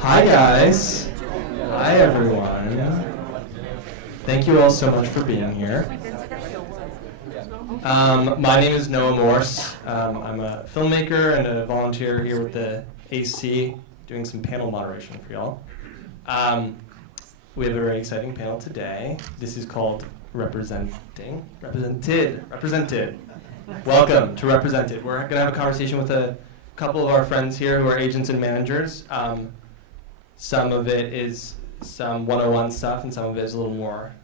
Hi guys. Hi everyone. Thank you all so much for being here. My name is Noah Morse. I'm a filmmaker and a volunteer here with the AC, doing some panel moderation for y'all. We have a very exciting panel today. This is called Represented. Welcome to Represented. We're going to have a conversation with a couple of our friends here who are agents and managers. Some of it is some 101 stuff, and some of it is a little more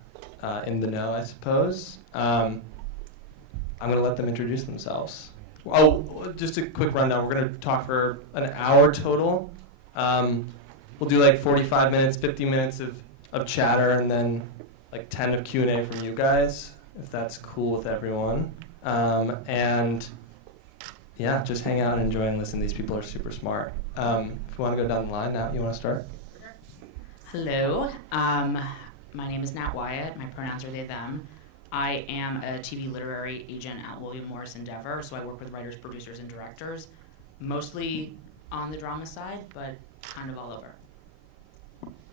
in the know, I suppose. I'm going to let them introduce themselves. Oh, just a quick rundown. We're going to talk for an hour total. We'll do like 45 minutes, 50 minutes of chatter, and then like 10 of Q&A from you guys, if that's cool with everyone. And yeah, just hang out and enjoy and listen. These people are super smart. If you want to go down the line, Nat, you want to start? Hello. My name is Nat Wyatt. My pronouns are they, them. I am a TV literary agent at William Morris Endeavor, so I work with writers, producers, and directors, mostly on the drama side, but kind of all over.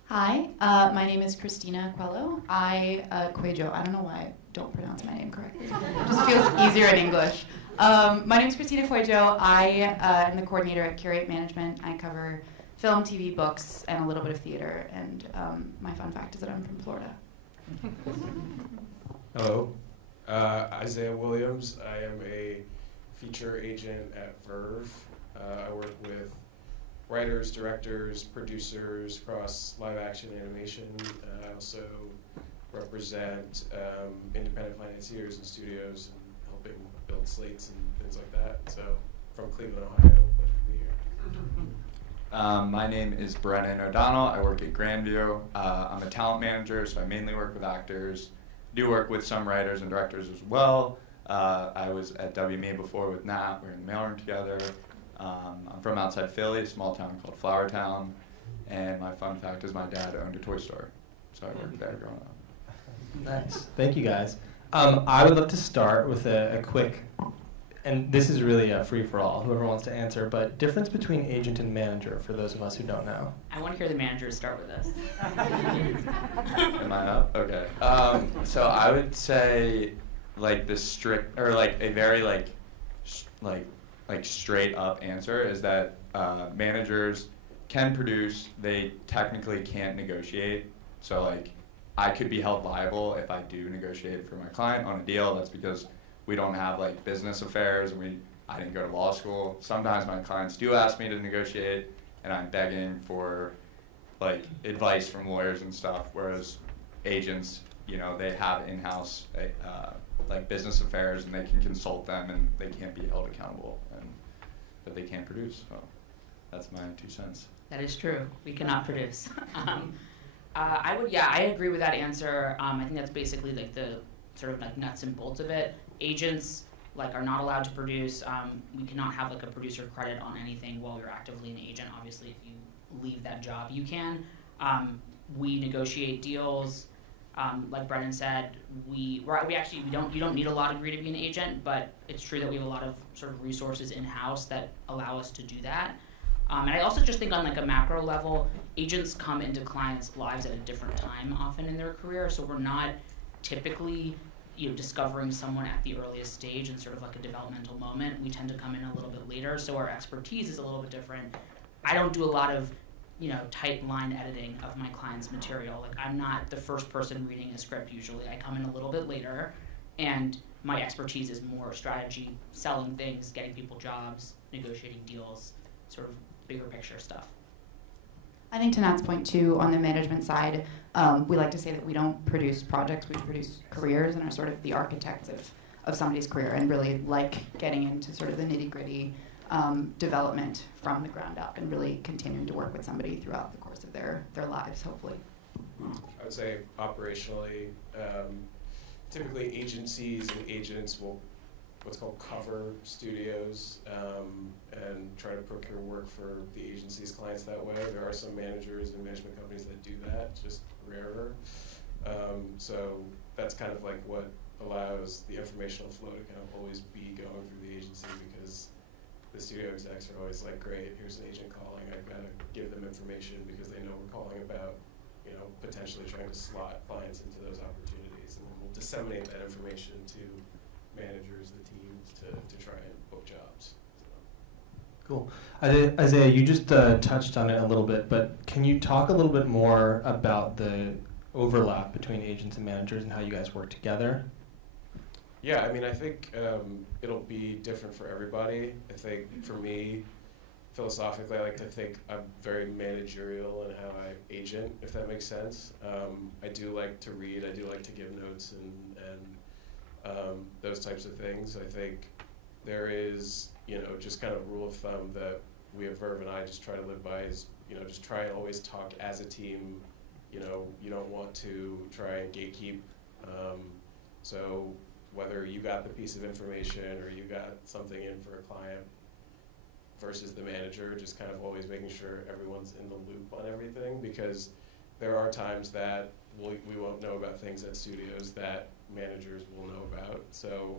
Hi, my name is Kristina Cuello. Cuello, I don't know why I don't pronounce my name correctly. It just feels easier in English. My name is Kristina Cuello. I am the coordinator at CURATE Management. I cover film, TV, books, and a little bit of theater. And my fun fact is that I'm from Florida. Hello, Isaiah Williams. I am a feature agent at Verve. I work with writers, directors, producers across live action animation. I also represent independent financiers and studios and helping build slates and things like that. So from Cleveland, Ohio, pleasure to be here. My name is Brennan O'Donnell. I work at Grandview. I'm a talent manager, so I mainly work with actors. Do work with some writers and directors as well. I was at WME before with Nat. We're in the mailroom together. I'm from outside Philly, a small town called Flowertown. And my fun fact is my dad owned a toy store, so I worked there growing up. Nice. Thank you, guys. I would love to start with a quick, and this is really a free-for-all, whoever wants to answer, but difference between agent and manager for those of us who don't know. I want to hear the managers start with us. Am I up? Okay. So I would say like the strict, or like a very like straight up answer is that managers can produce, they technically can't negotiate. So like I could be held liable if I do negotiate for my client on a deal. That's because we don't have like business affairs and I didn't go to law school. Sometimes my clients do ask me to negotiate and I'm begging for like advice from lawyers and stuff, whereas agents, you know, they have in-house like business affairs and they can consult them and they can't be held accountable, but they can't produce. So that's my 2 cents. That is true. We cannot produce. I agree with that answer. I think that's basically like the sort of like nuts and bolts of it. Agents like are not allowed to produce. We cannot have like a producer credit on anything while you're actively an agent. Obviously, if you leave that job, you can. We negotiate deals. Like Brennan said, you don't need a law degree to be an agent, but it's true that we have a lot of sort of resources in-house that allow us to do that. And I also just think on like a macro level, agents come into clients' lives at a different time often in their career, so we're not typically discovering someone at the earliest stage in sort of like a developmental moment. We tend to come in a little bit later, so our expertise is a little bit different. I don't do a lot of tight line editing of my client's material. Like I'm not the first person reading a script usually. I come in a little bit later, and my expertise is more strategy, selling things, getting people jobs, negotiating deals, sort of bigger picture stuff. I think to Nat's point too, on the management side, we like to say that we don't produce projects, we produce careers and are sort of the architects of somebody's career and really like getting into sort of the nitty-gritty development from the ground up and really continuing to work with somebody throughout the course of their lives, hopefully. I would say operationally, typically agencies and agents will what's called cover studios and try to procure work for the agency's clients that way. There are some managers and management companies that do that, just rarer. So that's kind of like what allows the informational flow to kind of always be going through the agency, because the studio execs are always like, great, here's an agent calling, I've got to give them information because they know we're calling about, you know, potentially trying to slot clients into those opportunities. And then we'll disseminate that information to managers, the teams, to try and book jobs. Cool. Isaiah, you just touched on it a little bit, but can you talk a little bit more about the overlap between agents and managers and how you guys work together? Yeah, I mean, I think it'll be different for everybody. I think for me, philosophically, I like to think I'm very managerial in how I agent, if that makes sense. I do like to read, I do like to give notes and those types of things. I think there is, you know, just kind of a rule of thumb that we at Verve and I just try to live by is, you know, just try and always talk as a team. You know, you don't want to try and gatekeep. So whether you got the piece of information or you got something in for a client versus the manager, just kind of always making sure everyone's in the loop on everything, because there are times that we won't know about things at studios that managers will know about. So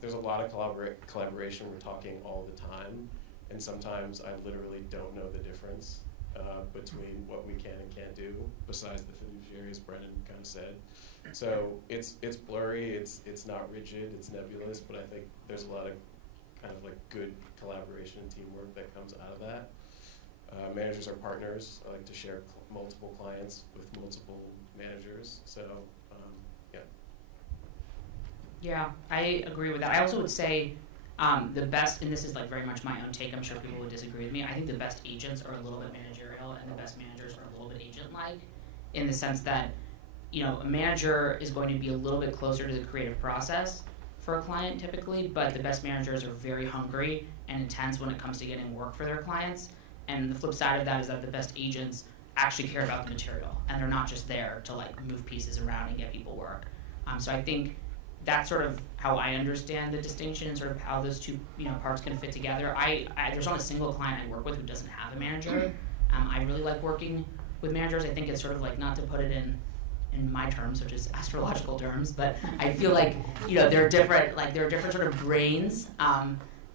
there's a lot of collaboration. We're talking all the time, and sometimes I literally don't know the difference between what we can and can't do, besides the fiduciary, as Brennan kind of said. So it's blurry, it's not rigid, it's nebulous, but I think there's a lot of kind of like good collaboration and teamwork that comes out of that. Managers are partners. I like to share multiple clients with multiple managers. So, yeah. Yeah, I agree with that. I also would say the best, and this is like very much my own take, I'm sure people would disagree with me, I think the best agents are a little bit managerial and the best managers are a little bit agent-like, in the sense that, you know, a manager is going to be a little bit closer to the creative process for a client typically, but the best managers are very hungry and intense when it comes to getting work for their clients. And the flip side of that is that the best agents actually care about the material, and they're not just there to like move pieces around and get people work. So I think that's sort of how I understand the distinction and sort of how those two, you know, parts can fit together. There's not a single client I work with who doesn't have a manager. I really like working with managers. I think it's sort of like, not to put it in my terms, which is astrological terms, but I feel like, you know, there are different sort of brains,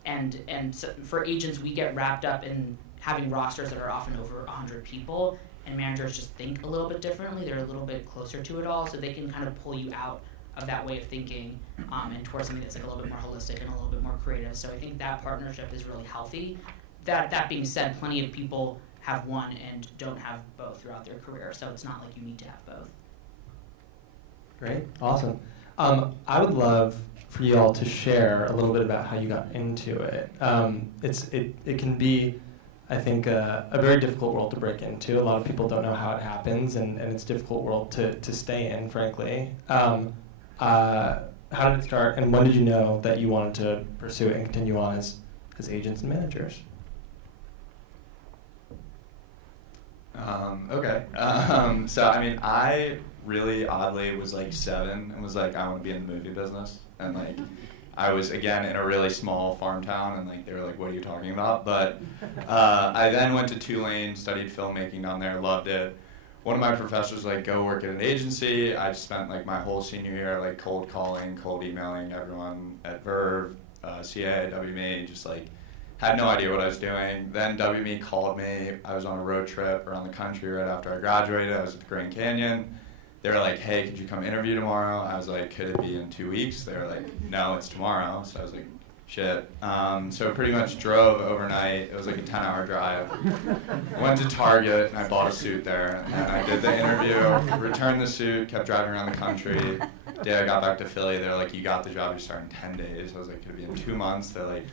and so for agents, we get wrapped up in having rosters that are often over 100 people, and managers just think a little bit differently. They're a little bit closer to it all, so they can kind of pull you out of that way of thinking and towards something that's like a little bit more holistic and a little bit more creative. So I think that partnership is really healthy. That being said, plenty of people have one and don't have both throughout their career, so it's not like you need to have both. Great, awesome. I would love for you all to share a little bit about how you got into it. It can be, I think, a very difficult world to break into. A lot of people don't know how it happens, and it's a difficult world to stay in, frankly. How did it start, and when did you know that you wanted to pursue it and continue on as agents and managers? Okay. So, I mean, I really oddly was like 7 and was like, I want to be in the movie business. And like, I was again in a really small farm town, and like they were like, what are you talking about? But I then went to Tulane, studied filmmaking down there, loved it. One of my professors was like, go work at an agency. I just spent like my whole senior year like cold calling, cold emailing everyone at Verve, CA, WME, just like had no idea what I was doing. Then WME called me. I was on a road trip around the country right after I graduated. I was at the Grand Canyon. They were like, hey, could you come interview tomorrow? I was like, could it be in 2 weeks? They were like, no, it's tomorrow. So I was like, shit. So pretty much drove overnight. It was like a 10-hour drive. Went to Target, and I bought a suit there. And I did the interview, returned the suit, kept driving around the country. The day I got back to Philly, they were like, you got the job, you start in 10 days. I was like, could it be in 2 months? They're like,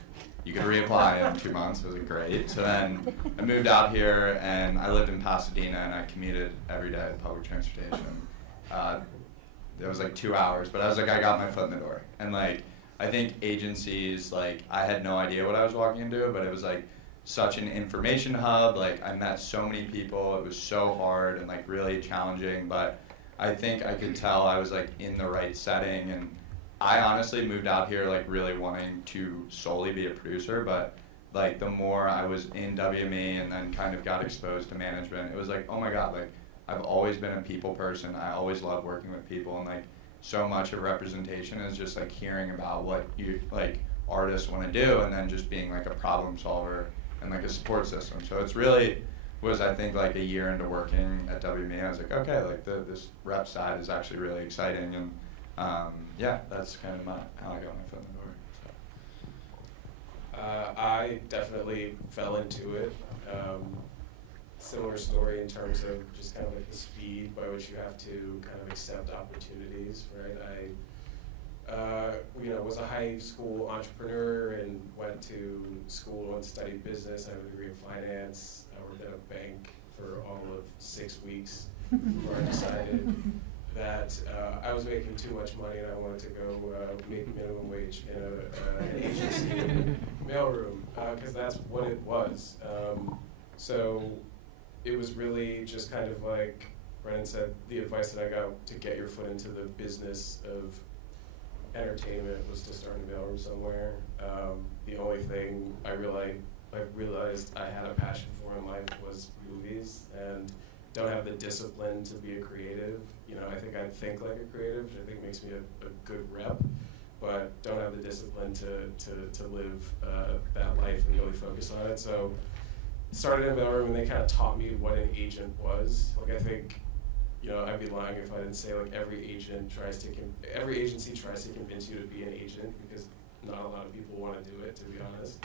you could reapply in 2 months. I was like, great. So then I moved out here, and I lived in Pasadena, and I commuted every day with public transportation. It was like 2 hours, but I was like, I got my foot in the door. And like, I think agencies, like, I had no idea what I was walking into, but it was like such an information hub. Like, I met so many people. It was so hard and like really challenging, but I think I could tell I was like in the right setting. And I honestly moved out here like really wanting to solely be a producer, but like the more I was in WME and then kind of got exposed to management, it was like, oh my God, like I've always been a people person. I always love working with people, and like so much of representation is just like hearing about what you like, artists want to do, and then just being like a problem solver and like a support system. So it's really was, I think, like a year into working at WME, I was like, okay, like this rep side is actually really exciting, and yeah, that's kind of how I got my foot in the door. So. I definitely fell into it. Similar story in terms of just kind of like the speed by which you have to kind of accept opportunities, right? I was a high school entrepreneur and went to school and studied business. I have a degree in finance. I worked at a bank for all of 6 weeks before I decided that I was making too much money and I wanted to go make minimum wage in an agency mailroom, because that's what it was. So it was really just kind of like Brennan said, the advice that I got to get your foot into the business of entertainment was to start a mailroom somewhere. The only thing I realized I had a passion for in life was movies, and don't have the discipline to be a creative. I think I think like a creative, which I think makes me a good rep, but don't have the discipline to live that life and really focus on it. So started in a mailroom, and they kind of taught me what an agent was. Like, I think, I'd be lying if I didn't say like every agency tries to convince you to be an agent, because not a lot of people want to do it, to be honest.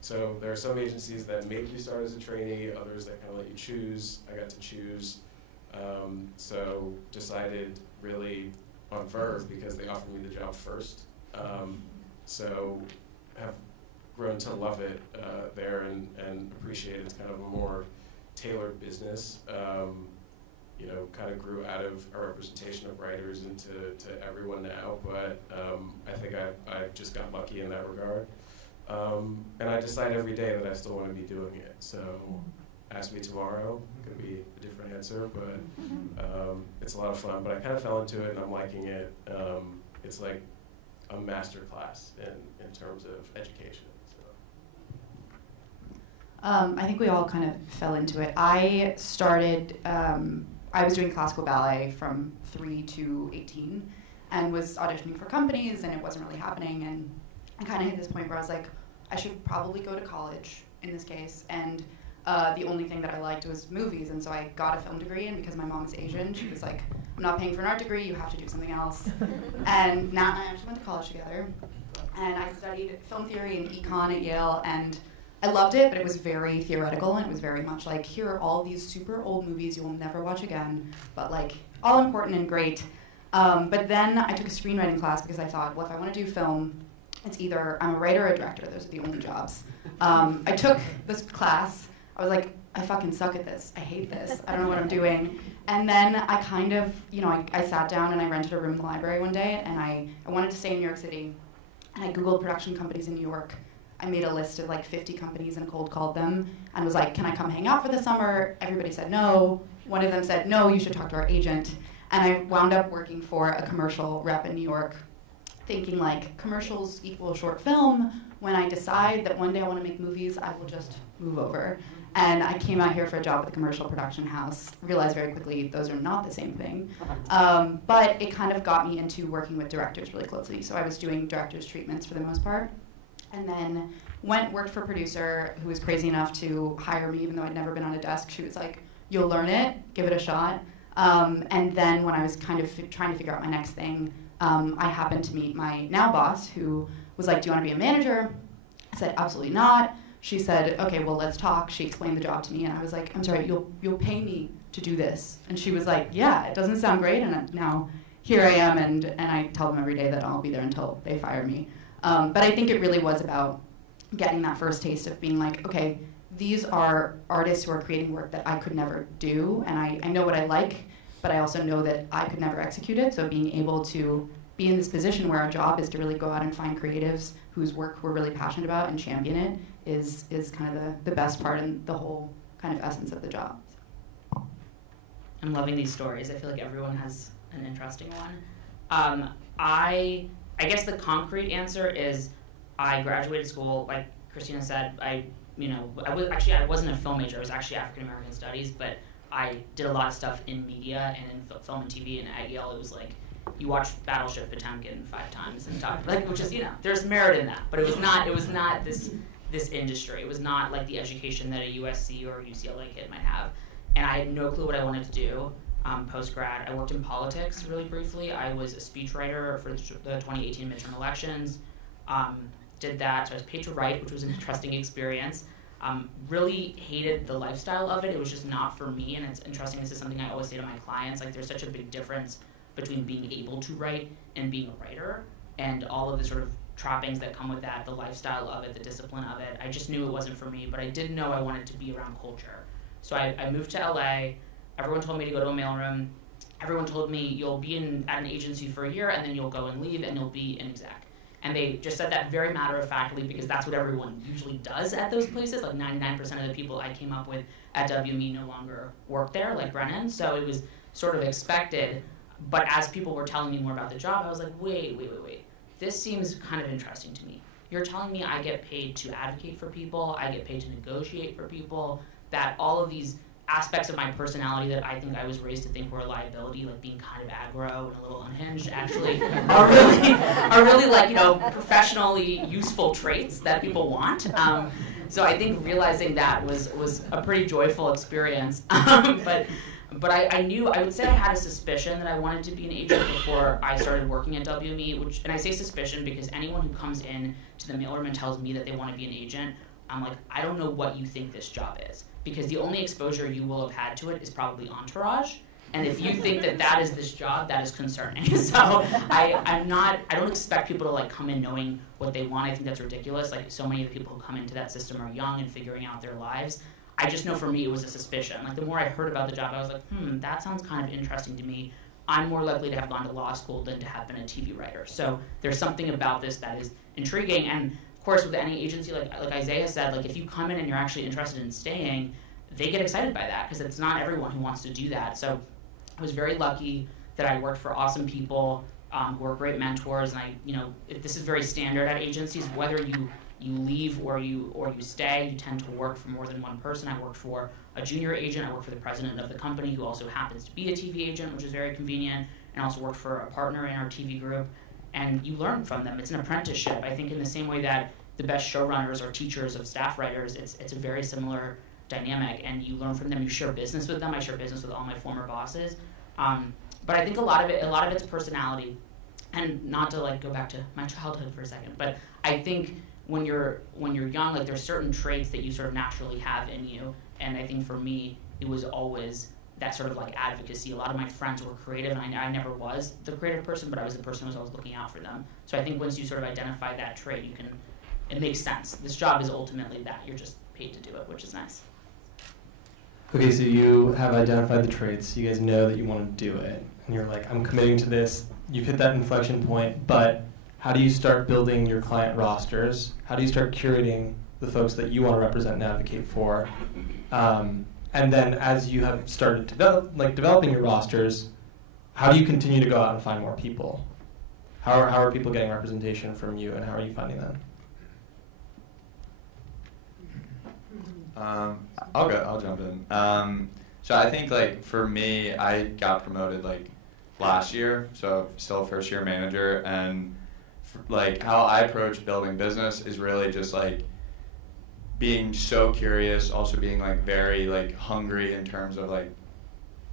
So there are some agencies that make you start as a trainee, others that kind of let you choose. I got to choose. So decided really on Verve because they offered me the job first. So have grown to love it there and appreciate it. It's kind of a more tailored business. Kind of grew out of a representation of writers into everyone now, but I think I just got lucky in that regard. And I decide every day that I still want to be doing it. So ask me tomorrow, it could be a different answer, but it's a lot of fun. But I kind of fell into it and I'm liking it. It's like a master class in terms of education. I think we all kind of fell into it. I started, I was doing classical ballet from 3 to 18 and was auditioning for companies, and it wasn't really happening. And I kind of hit this point where I was like, I should probably go to college in this case. And the only thing that I liked was movies. And so I got a film degree, and because my mom is Asian, she was like, I'm not paying for an art degree, you have to do something else. And Nat and I actually went to college together. And I studied film theory and econ at Yale, and I loved it, but it was very theoretical, and it was very much like, here are all these super old movies you will never watch again, but like, all important and great. But then I took a screenwriting class because I thought, well, if I want to do film, it's either I'm a writer or a director. Those are the only jobs. I took this class. I was like, I fucking suck at this. I hate this. I don't know what I'm doing. And then I kind of, I sat down and I rented a room in the library one day, and I wanted to stay in New York City, and I Googled production companies in New York. I made a list of like 50 companies and cold called them and was like, can I come hang out for the summer? Everybody said no. One of them said, no, you should talk to our agent. And I wound up working for a commercial rep in New York, thinking like, commercials equal short film. When I decide that one day I want to make movies, I will just move over. And I came out here for a job at the commercial production house, realized very quickly those are not the same thing. But it kind of got me into working with directors really closely. So I was doing directors' treatments for the most part. And then worked for a producer who was crazy enough to hire me, even though I'd never been on a desk. She was like, you'll learn it, give it a shot. And then when I was kind of trying to figure out my next thing, I happened to meet my now boss, who was like, do you want to be a manager? I said, absolutely not. She said, okay, well, let's talk. She explained the job to me, and I was like, I'm sorry, you'll pay me to do this? And she was like, yeah, it doesn't sound great, and now here I am, and I tell them every day that I'll be there until they fire me. But I think it really was about getting that first taste of being like, okay, these are artists who are creating work that I could never do, and I know what I like, but I also know that I could never execute it. So being able to be in this position where our job is to really go out and find creatives whose work we're really passionate about and champion it is kind of the best part and the whole kind of essence of the job. I'm loving these stories. I feel like everyone has an interesting one. I guess the concrete answer is I graduated school, like Kristina said. I wasn't a film major. I was actually African American studies, but I did a lot of stuff in media and in film and TV. And at Yale, it was like you watch Battleship Potemkin 5 times and talk, like, which is, you know, there's merit in that, but it was not this industry. It was not like the education that a USC or a UCLA kid might have. And I had no clue what I wanted to do post-grad. I worked in politics really briefly. I was a speechwriter for the 2018 midterm elections. Did that, so I was paid to write, which was an interesting experience. Really hated the lifestyle of it. It was just not for me, and it's interesting. This is something I always say to my clients. Like, there's such a big difference between being able to write and being a writer, and all of the sort of trappings that come with that, the lifestyle of it, the discipline of it. I just knew it wasn't for me, but I did know I wanted to be around culture. So I moved to LA. Everyone told me to go to a mailroom. Everyone told me you'll be at an agency for a year, and then you'll go and leave, and you'll be an exec. And they just said that very matter-of-factly because that's what everyone usually does at those places. Like 99% of the people I came up with at WME no longer work there, like Brennan. So it was sort of expected. But as people were telling me more about the job, I was like, wait. This seems kind of interesting to me. You're telling me I get paid to advocate for people, I get paid to negotiate for people, that all of these aspects of my personality that I think I was raised to think were a liability, like being kind of aggro and a little unhinged, actually are really like, you know, professionally useful traits that people want. So I think realizing that was a pretty joyful experience. But I knew, I would say I had a suspicion that I wanted to be an agent before I started working at WME, and I say suspicion because anyone who comes in to the mailroom and tells me that they want to be an agent, I'm like, I don't know what you think this job is. Because the only exposure you will have had to it is probably Entourage. And if you think that is this job, that is concerning. So I don't expect people to like come in knowing what they want. I think that's ridiculous. Like, so many of the people who come into that system are young and figuring out their lives. I just know for me it was a suspicion. Like, the more I heard about the job, I was like, that sounds kind of interesting to me. I'm more likely to have gone to law school than to have been a TV writer. So there's something about this that is intriguing. And of course, with any agency, like Isaiah said, like, if you come in and you're actually interested in staying, they get excited by that because it's not everyone who wants to do that. So I was very lucky that I worked for awesome people who are great mentors. And this is very standard at agencies. Whether you leave or you stay, you tend to work for more than one person. I worked for a junior agent. I worked for the president of the company, who also happens to be a TV agent, which is very convenient, and also worked for a partner in our TV group. And you learn from them. It's an apprenticeship. I think in the same way that the best showrunners are teachers of staff writers, it's a very similar dynamic, and you learn from them. You share business with them. I share business with all my former bosses. But I think a lot of it's personality. And not to like go back to my childhood for a second, but I think when you're young, like, there's certain traits that you sort of naturally have in you. And I think for me, it was always that sort of like advocacy. A lot of my friends were creative, and I never was the creative person, but I was the person who was always looking out for them. So I think once you sort of identify that trait, it makes sense. This job is ultimately that. You're just paid to do it, which is nice. Okay, so you have identified the traits. You guys know that you want to do it. And you're like, I'm committing to this. You've hit that inflection point, but how do you start building your client rosters? How do you start curating the folks that you want to represent and advocate for? And then as you have started developing your rosters, how do you continue to go out and find more people? How are people getting representation from you, and how are you finding them? I'll jump in. So I think, like, for me, I got promoted like last year, so still first year manager, and like how I approach building business is really just like being so curious, also being like very like hungry in terms of like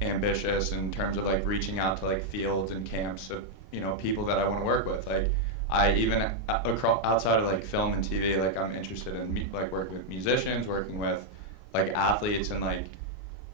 ambitious, in terms of like reaching out to like fields and camps of, you know, people that I want to work with. Like, I even outside of like film and TV, like, I'm interested in like working with musicians, working with like athletes, and like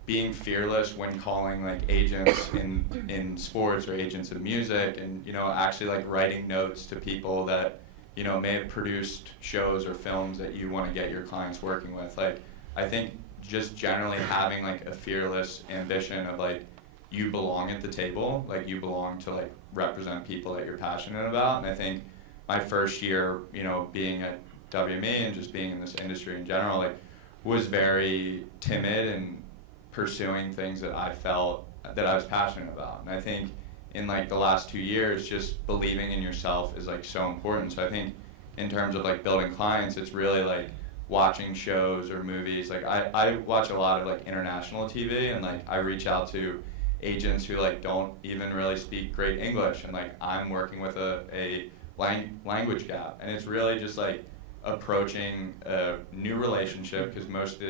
being fearless when calling like agents in sports or agents in music, and, you know, actually like writing notes to people that, you know, may have produced shows or films that you want to get your clients working with. Like, I think just generally having like a fearless ambition of like, you belong at the table, like you belong to like represent people that you're passionate about. And I think my first year, you know, being at WME and just being in this industry in general, like, was very timid and pursuing things that I felt that I was passionate about. And I think in like the last 2 years, just believing in yourself is like so important. So I think in terms of like building clients, it's really like watching shows or movies. Like, I watch a lot of like international TV, and like I reach out to agents who like don't even really speak great English, and like I'm working with a language gap, and it's really just like approaching a new relationship, because most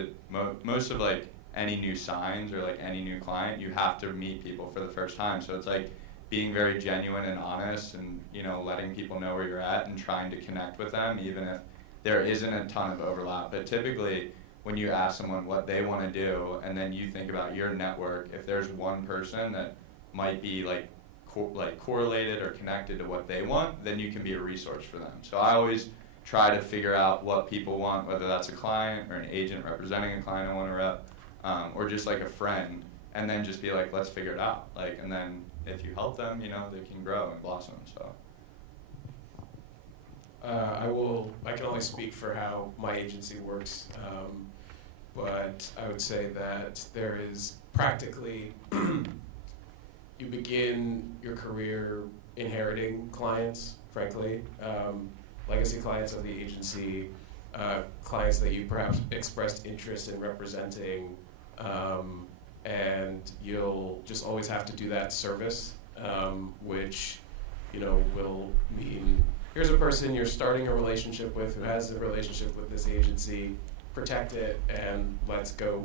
of like any new signs or like any new client, you have to meet people for the first time. So it's like being very genuine and honest, and you know, letting people know where you're at and trying to connect with them, even if there isn't a ton of overlap. But typically, when you ask someone what they want to do, and then you think about your network, if there's one person that might be like correlated or connected to what they want, then you can be a resource for them. So I always try to figure out what people want, whether that's a client or an agent representing a client I want to rep, or just like a friend, and then just be like, let's figure it out. Like, and then if you help them, you know, they can grow and blossom. So. I can only speak for how my agency works, but I would say that there is practically, you begin your career inheriting clients, frankly, legacy clients of the agency, clients that you perhaps expressed interest in representing, and you'll just always have to do that service, which, you know, will mean here's a person you're starting a relationship with who has a relationship with this agency, protect it, and let's go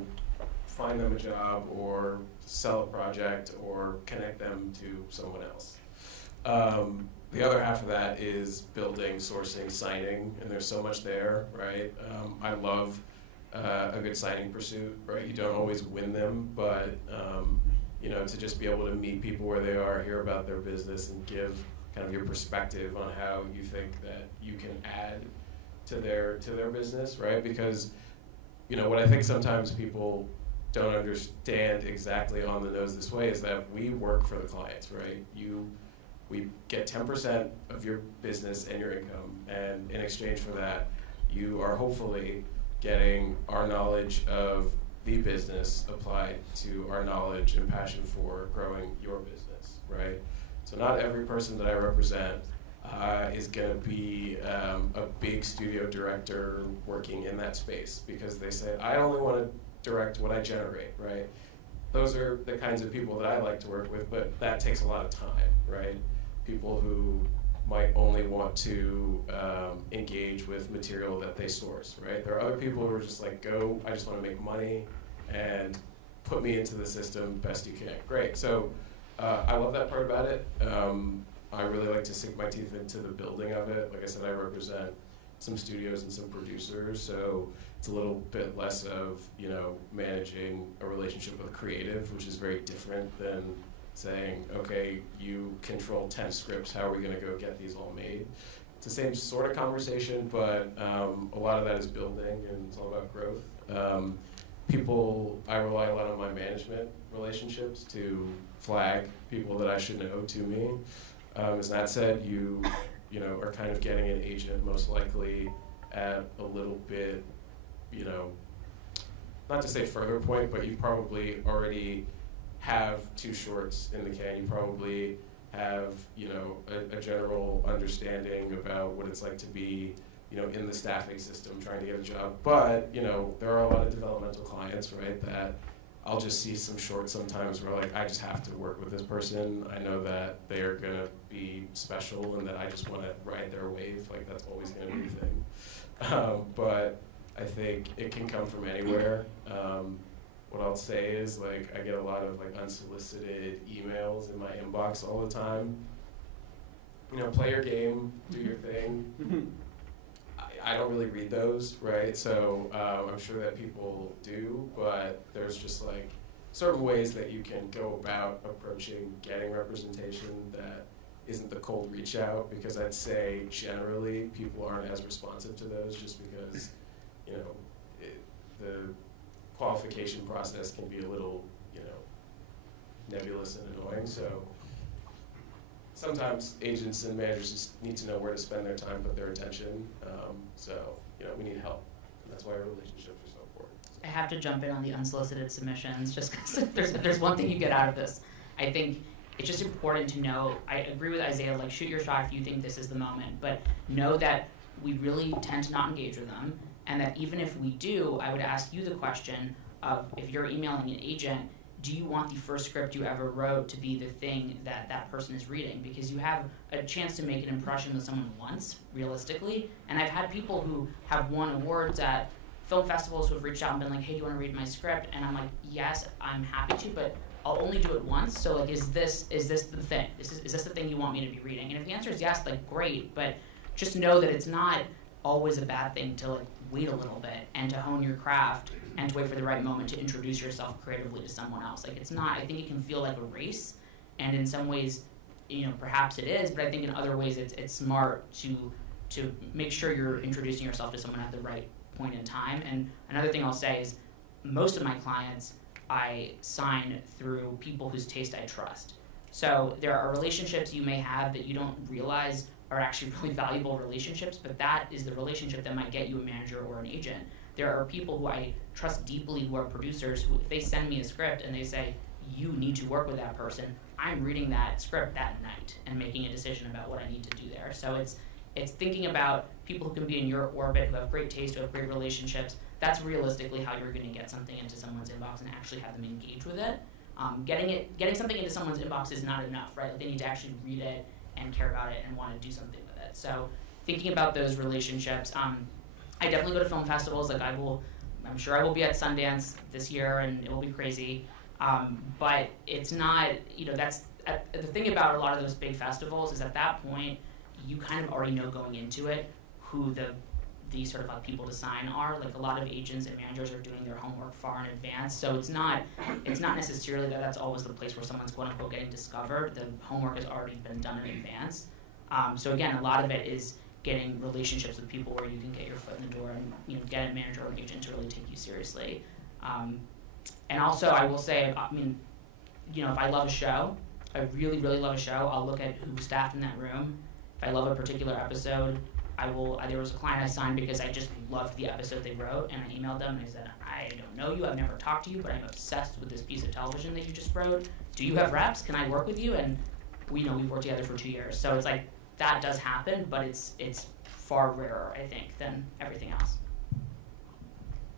find them a job or sell a project or connect them to someone else. The other half of that is building, sourcing, signing, and there's so much there, right? I love a good signing pursuit, right? You don't always win them, but you know, to just be able to meet people where they are, hear about their business, and give kind of your perspective on how you think that you can add to their business, right? Because, you know, what I think sometimes people don't understand exactly on the nose this way is that we work for the clients, right? We get 10% of your business and your income, and in exchange for that, you are hopefully getting our knowledge of the business applied to our knowledge and passion for growing your business, right? So not every person that I represent is going to be a big studio director working in that space, because they say, I only want to direct what I generate, right? Those are the kinds of people that I like to work with, but that takes a lot of time, right? People who might only want to engage with material that they source, right? There are other people who are just like, I just want to make money and put me into the system best you can. Great. So I love that part about it. I really like to sink my teeth into the building of it. Like I said, I represent some studios and some producers, so it's a little bit less of, you know, managing a relationship with a creative, which is very different than saying, okay, you control 10 scripts, how are we going to go get these all made? It's the same sort of conversation, but a lot of that is building, and it's all about growth. I rely a lot on my management relationships to flag people that I should know to me. As Nat said, you know, are kind of getting an agent most likely at a little bit, you know, not to say further point, but you probably already have 2 shorts in the can. You probably have, you know, a general understanding about what it's like to be, you know, in the staffing system trying to get a job. But, you know, there are a lot of developmental clients, right, that I'll just see some shorts sometimes where, like, I just have to work with this person. I know that they are going to be special and that I just want to ride their wave. Like, that's always going to be the thing. But I think it can come from anywhere. What I'll say is, like, I get a lot of, like, unsolicited emails in my inbox all the time. You know, play your game, do your thing. I don't really read those, right? So I'm sure that people do, but there's just like certain ways that you can go about approaching getting representation that isn't the cold reach out, because I'd say generally people aren't as responsive to those just because, you know, the qualification process can be a little, you know, nebulous and annoying. So sometimes agents and managers just need to know where to spend their time, put their attention. So, you know, we need help. And that's why our relationships are so important. I have to jump in on the unsolicited submissions, just because if there's one thing you get out of this. I think it's just important to know, I agree with Isaiah, like, shoot your shot if you think this is the moment, but know that we really tend to not engage with them, and that even if we do, I would ask you the question of, if you're emailing an agent, do you want the first script you ever wrote to be the thing that that person is reading? Because you have a chance to make an impression with someone once, realistically. And I've had people who have won awards at film festivals who have reached out and been like, hey, do you want to read my script? And I'm like, yes, I'm happy to, but I'll only do it once. So like, is this the thing? Is this the thing you want me to be reading? And if the answer is yes, like great, but just know that it's not always a bad thing to like wait a little bit and to hone your craft and to wait for the right moment to introduce yourself creatively to someone else. Like it's not, I think it can feel like a race, and in some ways, you know, perhaps it is, but I think in other ways it's smart to make sure you're introducing yourself to someone at the right point in time. And another thing I'll say is most of my clients I sign through people whose taste I trust. So there are relationships you may have that you don't realize are actually really valuable relationships, but that is the relationship that might get you a manager or an agent. There are people who I trust deeply who are producers who, if they send me a script and they say, you need to work with that person, I'm reading that script that night and making a decision about what I need to do there. So it's thinking about people who can be in your orbit, who have great taste, who have great relationships. That's realistically how you're going to get something into someone's inbox and actually have them engage with it. Getting something into someone's inbox is not enough, right? Like they need to actually read it and care about it and want to do something with it. So thinking about those relationships, I definitely go to film festivals. Like I'm sure I will be at Sundance this year, and it will be crazy. But it's not, you know, that's the thing about a lot of those big festivals is at that point you kind of already know going into it who the sort of like people to sign are. Like a lot of agents and managers are doing their homework far in advance, so it's not necessarily that that's always the place where someone's quote unquote getting discovered. The homework has already been done in advance. So again, a lot of it is getting relationships with people where you can get your foot in the door and, you know, get a manager or an agent to really take you seriously. And also, I will say, I mean, you know, if I love a show, I really, really love a show, I'll look at who's staffed in that room. If I love a particular episode, there was a client I signed because I just loved the episode they wrote, and I emailed them and I said, I don't know you, I've never talked to you, but I'm obsessed with this piece of television that you just wrote. Do you have reps? Can I work with you? And we've worked together for 2 years. So it's like, that does happen, but it's far rarer, I think, than everything else.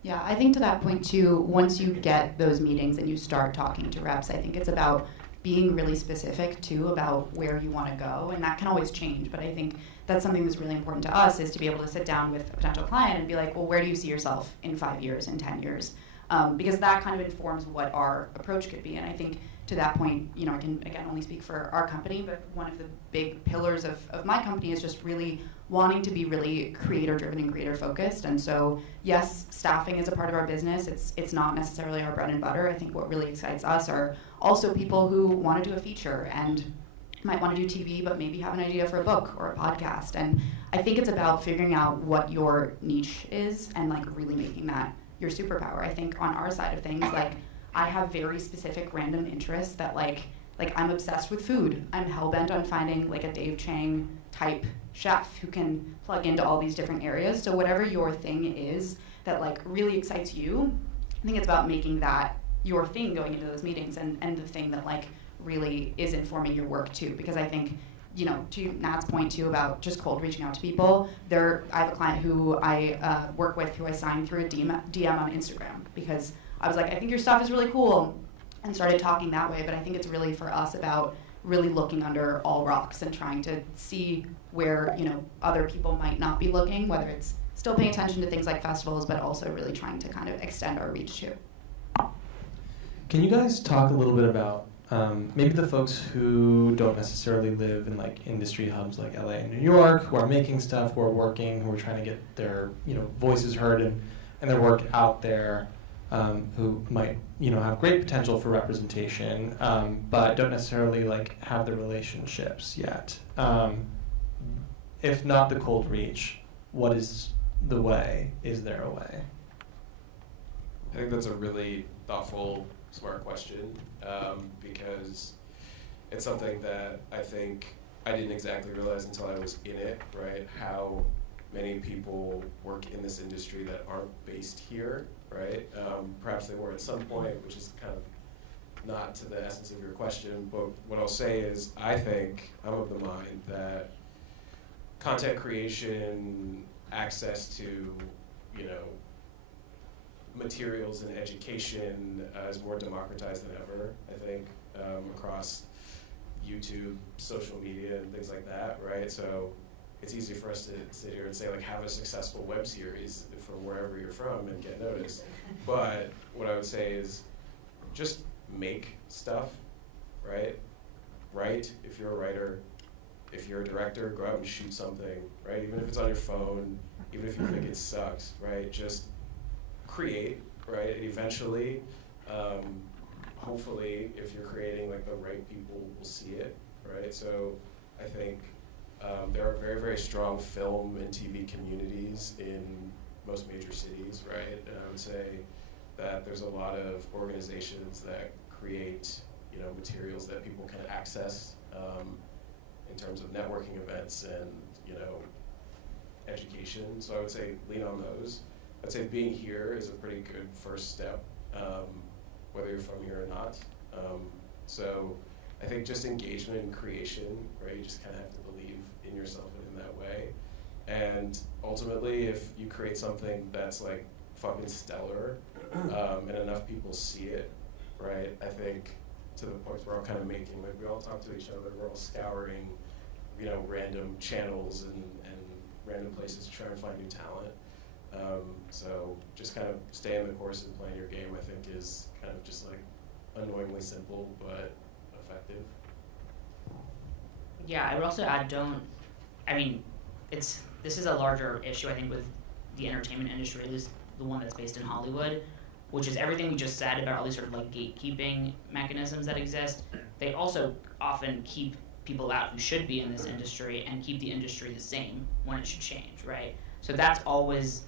Yeah, I think to that point too, once you get those meetings and you start talking to reps, I think it's about being really specific too about where you want to go, and that can always change, but I think that's something that's really important to us, is to be able to sit down with a potential client and be like, well, where do you see yourself in 5 years, in 10 years? Because that kind of informs what our approach could be. And I think to that point, you know, I can again only speak for our company, but one of the big pillars of my company is just really wanting to be really creator driven and creator focused. And so yes, staffing is a part of our business. It's not necessarily our bread and butter. I think what really excites us are also people who want to do a feature and might want to do TV, but maybe have an idea for a book or a podcast. And I think it's about figuring out what your niche is and like really making that your superpower. I think on our side of things, like I have very specific random interests that like I'm obsessed with food. I'm hell-bent on finding like a Dave Chang type chef who can plug into all these different areas. So whatever your thing is that like really excites you, I think it's about making that your thing going into those meetings and the thing that like really is informing your work too. Because I think, you know, to Nat's point too about just cold reaching out to people, I have a client who I work with who I signed through a DM on Instagram because I was like, I think your stuff is really cool, and started talking that way. But I think it's really for us about really looking under all rocks and trying to see where, you know, other people might not be looking, whether it's still paying attention to things like festivals, but also really trying to kind of extend our reach too. Can you guys talk a little bit about maybe the folks who don't necessarily live in like industry hubs like LA and New York, who are making stuff, who are working, who are trying to get their, you know, voices heard and their work out there, who might, you know, have great potential for representation, but don't necessarily like have the relationships yet. If not the cold reach, what is the way? Is there a way? I think that's a really thoughtful, smart question, because it's something that I think I didn't exactly realize until I was in it, right? How many people work in this industry that aren't based here, right? Perhaps they were at some point, which is kind of not to the essence of your question, but what I'll say is I think I'm of the mind that content creation, access to, you know, materials and education is more democratized than ever, I think, across YouTube, social media, and things like that, right? So it's easy for us to sit here and say, like, have a successful web series from wherever you're from and get noticed. But what I would say is just make stuff, right? Write if you're a writer. If you're a director, go out and shoot something, right? Even if it's on your phone, even if you think it sucks, right? Just create, right? Eventually, hopefully, if you're creating, like, the right people will see it, right? So I think there are very, very strong film and TV communities in most major cities, right? And I would say that there's a lot of organizations that create, you know, materials that people can access in terms of networking events and, you know, education. So I would say lean on those. I'd say being here is a pretty good first step, whether you're from here or not. So I think just engagement and creation, right? You just kind of have to believe in yourself in that way. And ultimately, if you create something that's like fucking stellar, and enough people see it, right? I think to the point we're all kind of making, like, we all talk to each other, we're all scouring, you know, random channels and random places to try and find new talent. So just kind of staying the course and playing your game, I think, is kind of just like annoyingly simple but effective. Yeah, I would also add, this is a larger issue, I think, with the entertainment industry, at least the one that's based in Hollywood, which is everything we just said about all these sort of like gatekeeping mechanisms that exist. They also often keep people out who should be in this industry and keep the industry the same when it should change, right? So that's always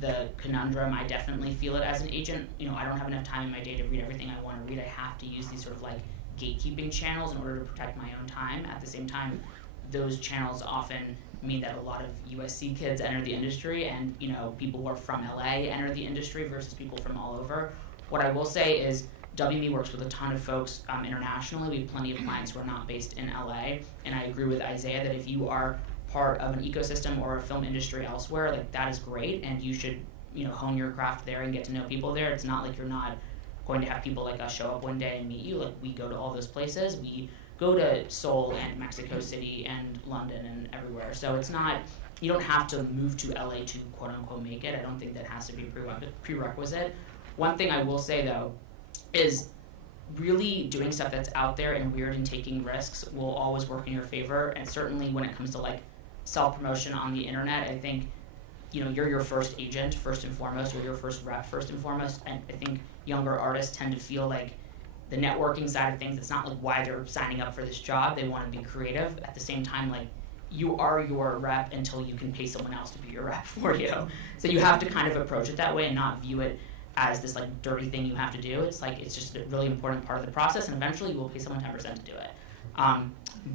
the conundrum. I definitely feel it as an agent. You know, I don't have enough time in my day to read everything I want to read. I have to use these sort of like gatekeeping channels in order to protect my own time. At the same time, those channels often mean that a lot of USC kids enter the industry, and, you know, people who are from LA enter the industry versus people from all over. What I will say is WME works with a ton of folks internationally. We have plenty of clients who are not based in LA, and I agree with Isaiah that if you are part of an ecosystem or a film industry elsewhere, like, that is great, and you should, you know, hone your craft there and get to know people there. It's not like you're not going to have people like us show up one day and meet you. Like, we go to all those places. We go to Seoul and Mexico City and London and everywhere. So it's not, you don't have to move to LA to quote unquote make it. I don't think that has to be a prerequisite. One thing I will say though is really doing stuff that's out there and weird and taking risks will always work in your favor. And certainly when it comes to like self-promotion on the internet, I think, you know, you're your first agent first and foremost, or your first rep first and foremost. And I think younger artists tend to feel like the networking side of things, it's not like why they're signing up for this job. They want to be creative. At the same time, like, you are your rep until you can pay someone else to be your rep for you. So you have to kind of approach it that way and not view it as this like dirty thing you have to do. It's like, it's just a really important part of the process, and eventually you will pay someone 10% to do it.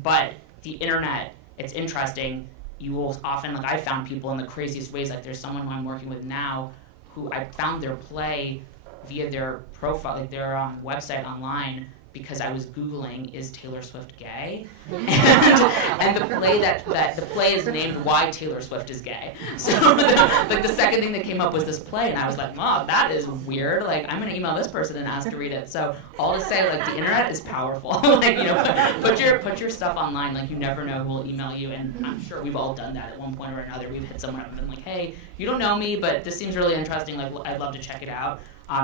But the internet, it's interesting. You will often, like, I found people in the craziest ways. Like, there's someone who I'm working with now who I found their play via their profile, like their website online, because I was Googling, is Taylor Swift gay? and the play is named Why Taylor Swift is Gay. So the second thing that came up was this play, and I was like, wow, that is weird. Like, I'm gonna email this person and ask to read it. So all to say, like, the internet is powerful. Like, you know, put your stuff online. Like, you never know who will email you, and I'm sure we've all done that at one point or another. We've hit someone up and been like, hey, you don't know me, but this seems really interesting. Like, I'd love to check it out.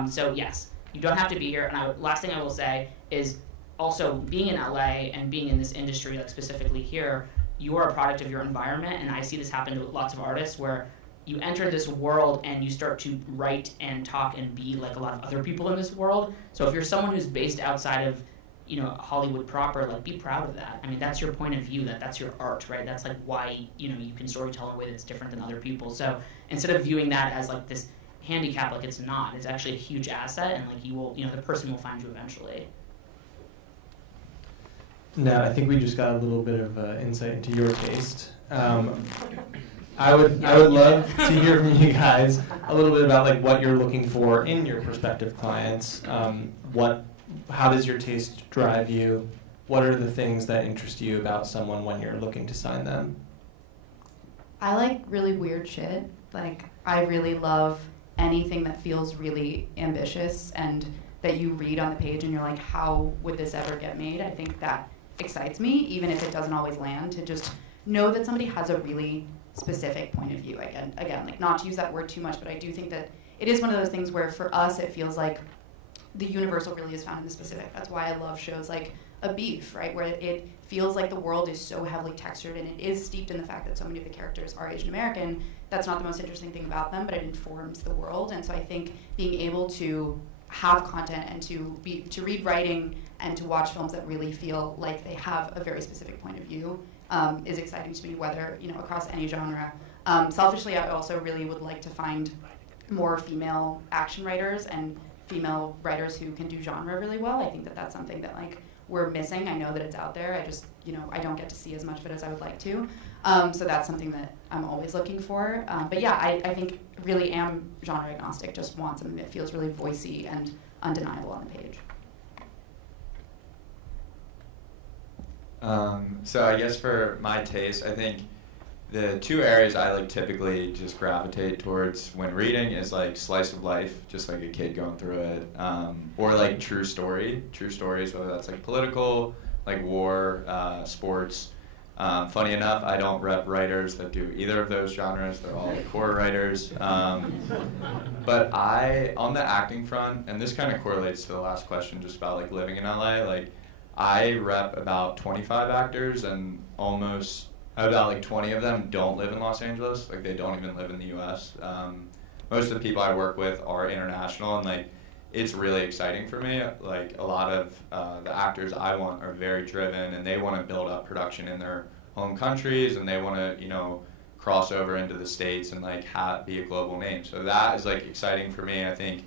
So yes, you don't have to be here. And last thing I will say is also being in LA and being in this industry, like specifically here, you are a product of your environment. And I see this happen to lots of artists where you enter this world and you start to write and talk and be like a lot of other people in this world. So if you're someone who's based outside of, you know, Hollywood proper, like, be proud of that. I mean, that's your point of view, that's your art, right? That's like why, you know, you can storytell in a way that's different than other people. So instead of viewing that as like this handicap, like, it's not. It's actually a huge asset, and like, you will, you know, the person will find you eventually. Now, I think we just got a little bit of insight into your taste. I would love to hear from you guys a little bit about like what you're looking for in your prospective clients. How does your taste drive you? What are the things that interest you about someone when you're looking to sign them? I like really weird shit. Like, I really love anything that feels really ambitious and that you read on the page and you're like, how would this ever get made? I think that excites me, even if it doesn't always land, to just know that somebody has a really specific point of view. Again, like, not to use that word too much, but I do think that it is one of those things where for us it feels like the universal really is found in the specific. That's why I love shows like A Beef, right, where it feels like the world is so heavily textured and it is steeped in the fact that so many of the characters are Asian American. That's not the most interesting thing about them, but it informs the world. And so I think being able to have content and to read writing and to watch films that really feel like they have a very specific point of view is exciting to me, whether, across any genre. Selfishly, I also really would like to find more female action writers and female writers who can do genre really well. I think that that's something that, like, we're missing. I know that it's out there. I just, I don't get to see as much of it as I would like to. So that's something that I'm always looking for. But yeah, I think really am genre agnostic, just want something that feels really voicey and undeniable on the page. So I guess for my taste, I think the two areas I like typically just gravitate towards when reading is like slice of life, just like a kid going through it, or like true stories, whether that's like political, like war, sports. Funny enough, I don't rep writers that do either of those genres. They're all like horror writers. But on the acting front, and this kind of correlates to the last question just about like living in LA, like I rep about 25 actors, and almost about like 20 of them don't live in Los Angeles. Like they don't even live in the US. Most of the people I work with are international, and like it's really exciting for me. Like a lot of the actors I want are very driven, and they want to build up production in their home countries, and they want to, cross over into the States and like be a global name. So that is like exciting for me. I think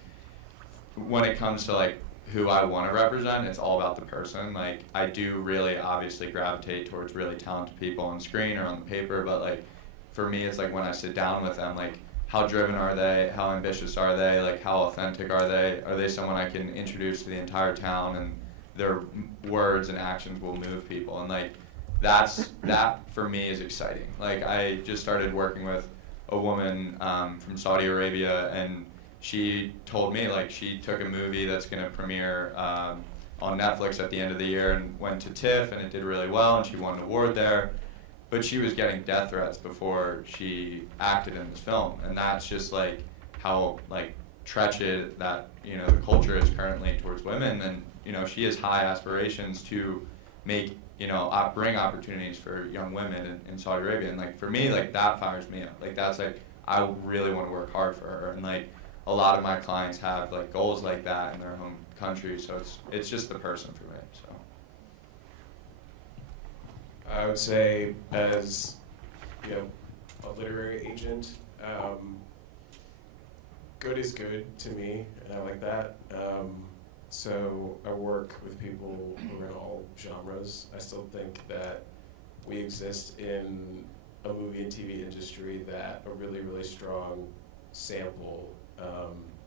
when it comes to like who I want to represent, it's all about the person. Like I do really obviously gravitate towards really talented people on screen or on the paper, but like for me it's like when I sit down with them, like how driven are they, how ambitious are they, like how authentic are they someone I can introduce to the entire town and their words and actions will move people, and like that for me is exciting. Like I just started working with a woman from Saudi Arabia, and she told me like she took a movie that's going to premiere on Netflix at the end of the year and went to TIFF, and it did really well, and she won an award there. But she was getting death threats before she acted in this film, and that's just like how like treacherous that the culture is currently towards women. And she has high aspirations to make bring opportunities for young women in Saudi Arabia, and like for me, like that fires me up. Like that's like I really want to work hard for her, and like a lot of my clients have like goals like that in their home country, so it's just the person for me. So I would say, as a literary agent, good is good to me, and I like that. So I work with people who are in all genres. I still think that we exist in a movie and TV industry that a really, really strong sample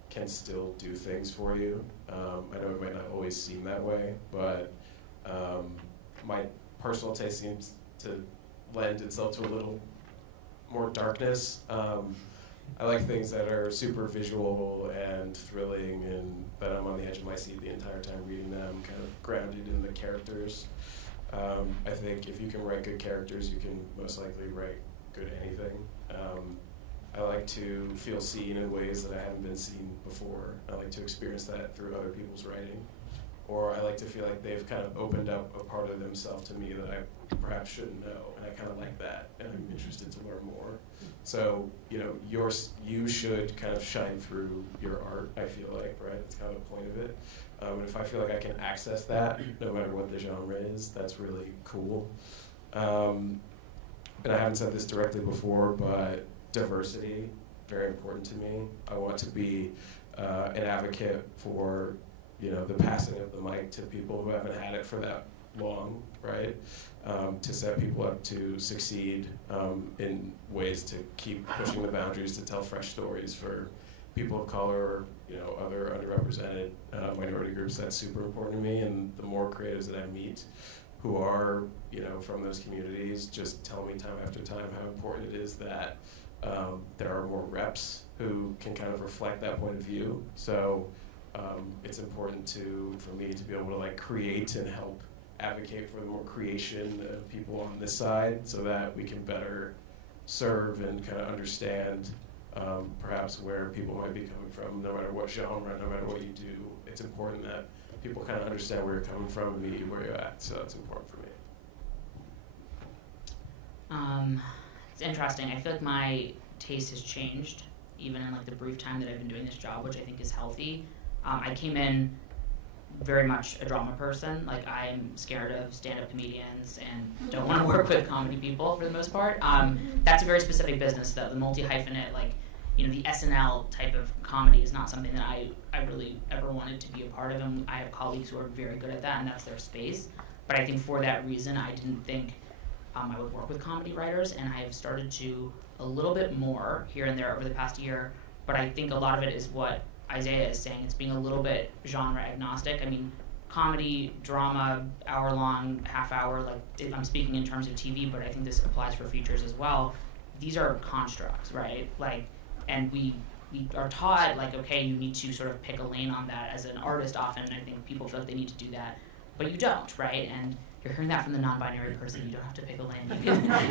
can still do things for you. I know it might not always seem that way, but my personal taste seems to lend itself to a little more darkness. I like things that are super visual and thrilling, and that I'm on the edge of my seat the entire time reading them, kind of grounded in the characters. I think if you can write good characters, you can most likely write good anything. I like to feel seen in ways that I haven't been seen before. I like to experience that through other people's writing. Or I like to feel like they've kind of opened up a part of themselves to me that I perhaps shouldn't know, and I kind of like that, and I'm interested to learn more. So, you should kind of shine through your art, I feel like, right? That's kind of the point of it. And if I feel like I can access that, no matter what the genre is, that's really cool. And I haven't said this directly before, but diversity, very important to me. I want to be an advocate for the passing of the mic to people who haven't had it for that long, right? To set people up to succeed in ways to keep pushing the boundaries, to tell fresh stories for people of color, other underrepresented minority groups. That's super important to me, and the more creatives that I meet who are, from those communities, just tell me time after time how important it is that there are more reps who can kind of reflect that point of view. So it's important for me to be able to like create and help advocate for the more creation of people on this side so that we can better serve and kind of understand perhaps where people might be coming from, no matter what genre, no matter what you do. It's important that people kind of understand where you're coming from and meet you where you're at, so that's important for me. It's interesting. I feel like my taste has changed, even in like the brief time that I've been doing this job, which I think is healthy. I came in very much a drama person. Like, I'm scared of stand-up comedians and don't want to work with comedy people for the most part. That's a very specific business, though. The multi-hyphenate, like, you know, the SNL type of comedy is not something that I really ever wanted to be a part of. And I have colleagues who are very good at that, and that's their space. But I think for that reason, I didn't think I would work with comedy writers, and I have started to a little bit more here and there over the past year. But I think a lot of it is what Isaiah is saying. It's being a little bit genre agnostic. I mean, comedy, drama, hour-long, half-hour, like, I'm speaking in terms of TV, but I think this applies for features as well. These are constructs, right? Like, and we are taught, like, okay, you need to sort of pick a lane on that. As an artist, often, I think people feel like they need to do that, but you don't, right? And you're hearing that from the non-binary person. You don't have to pick a lane.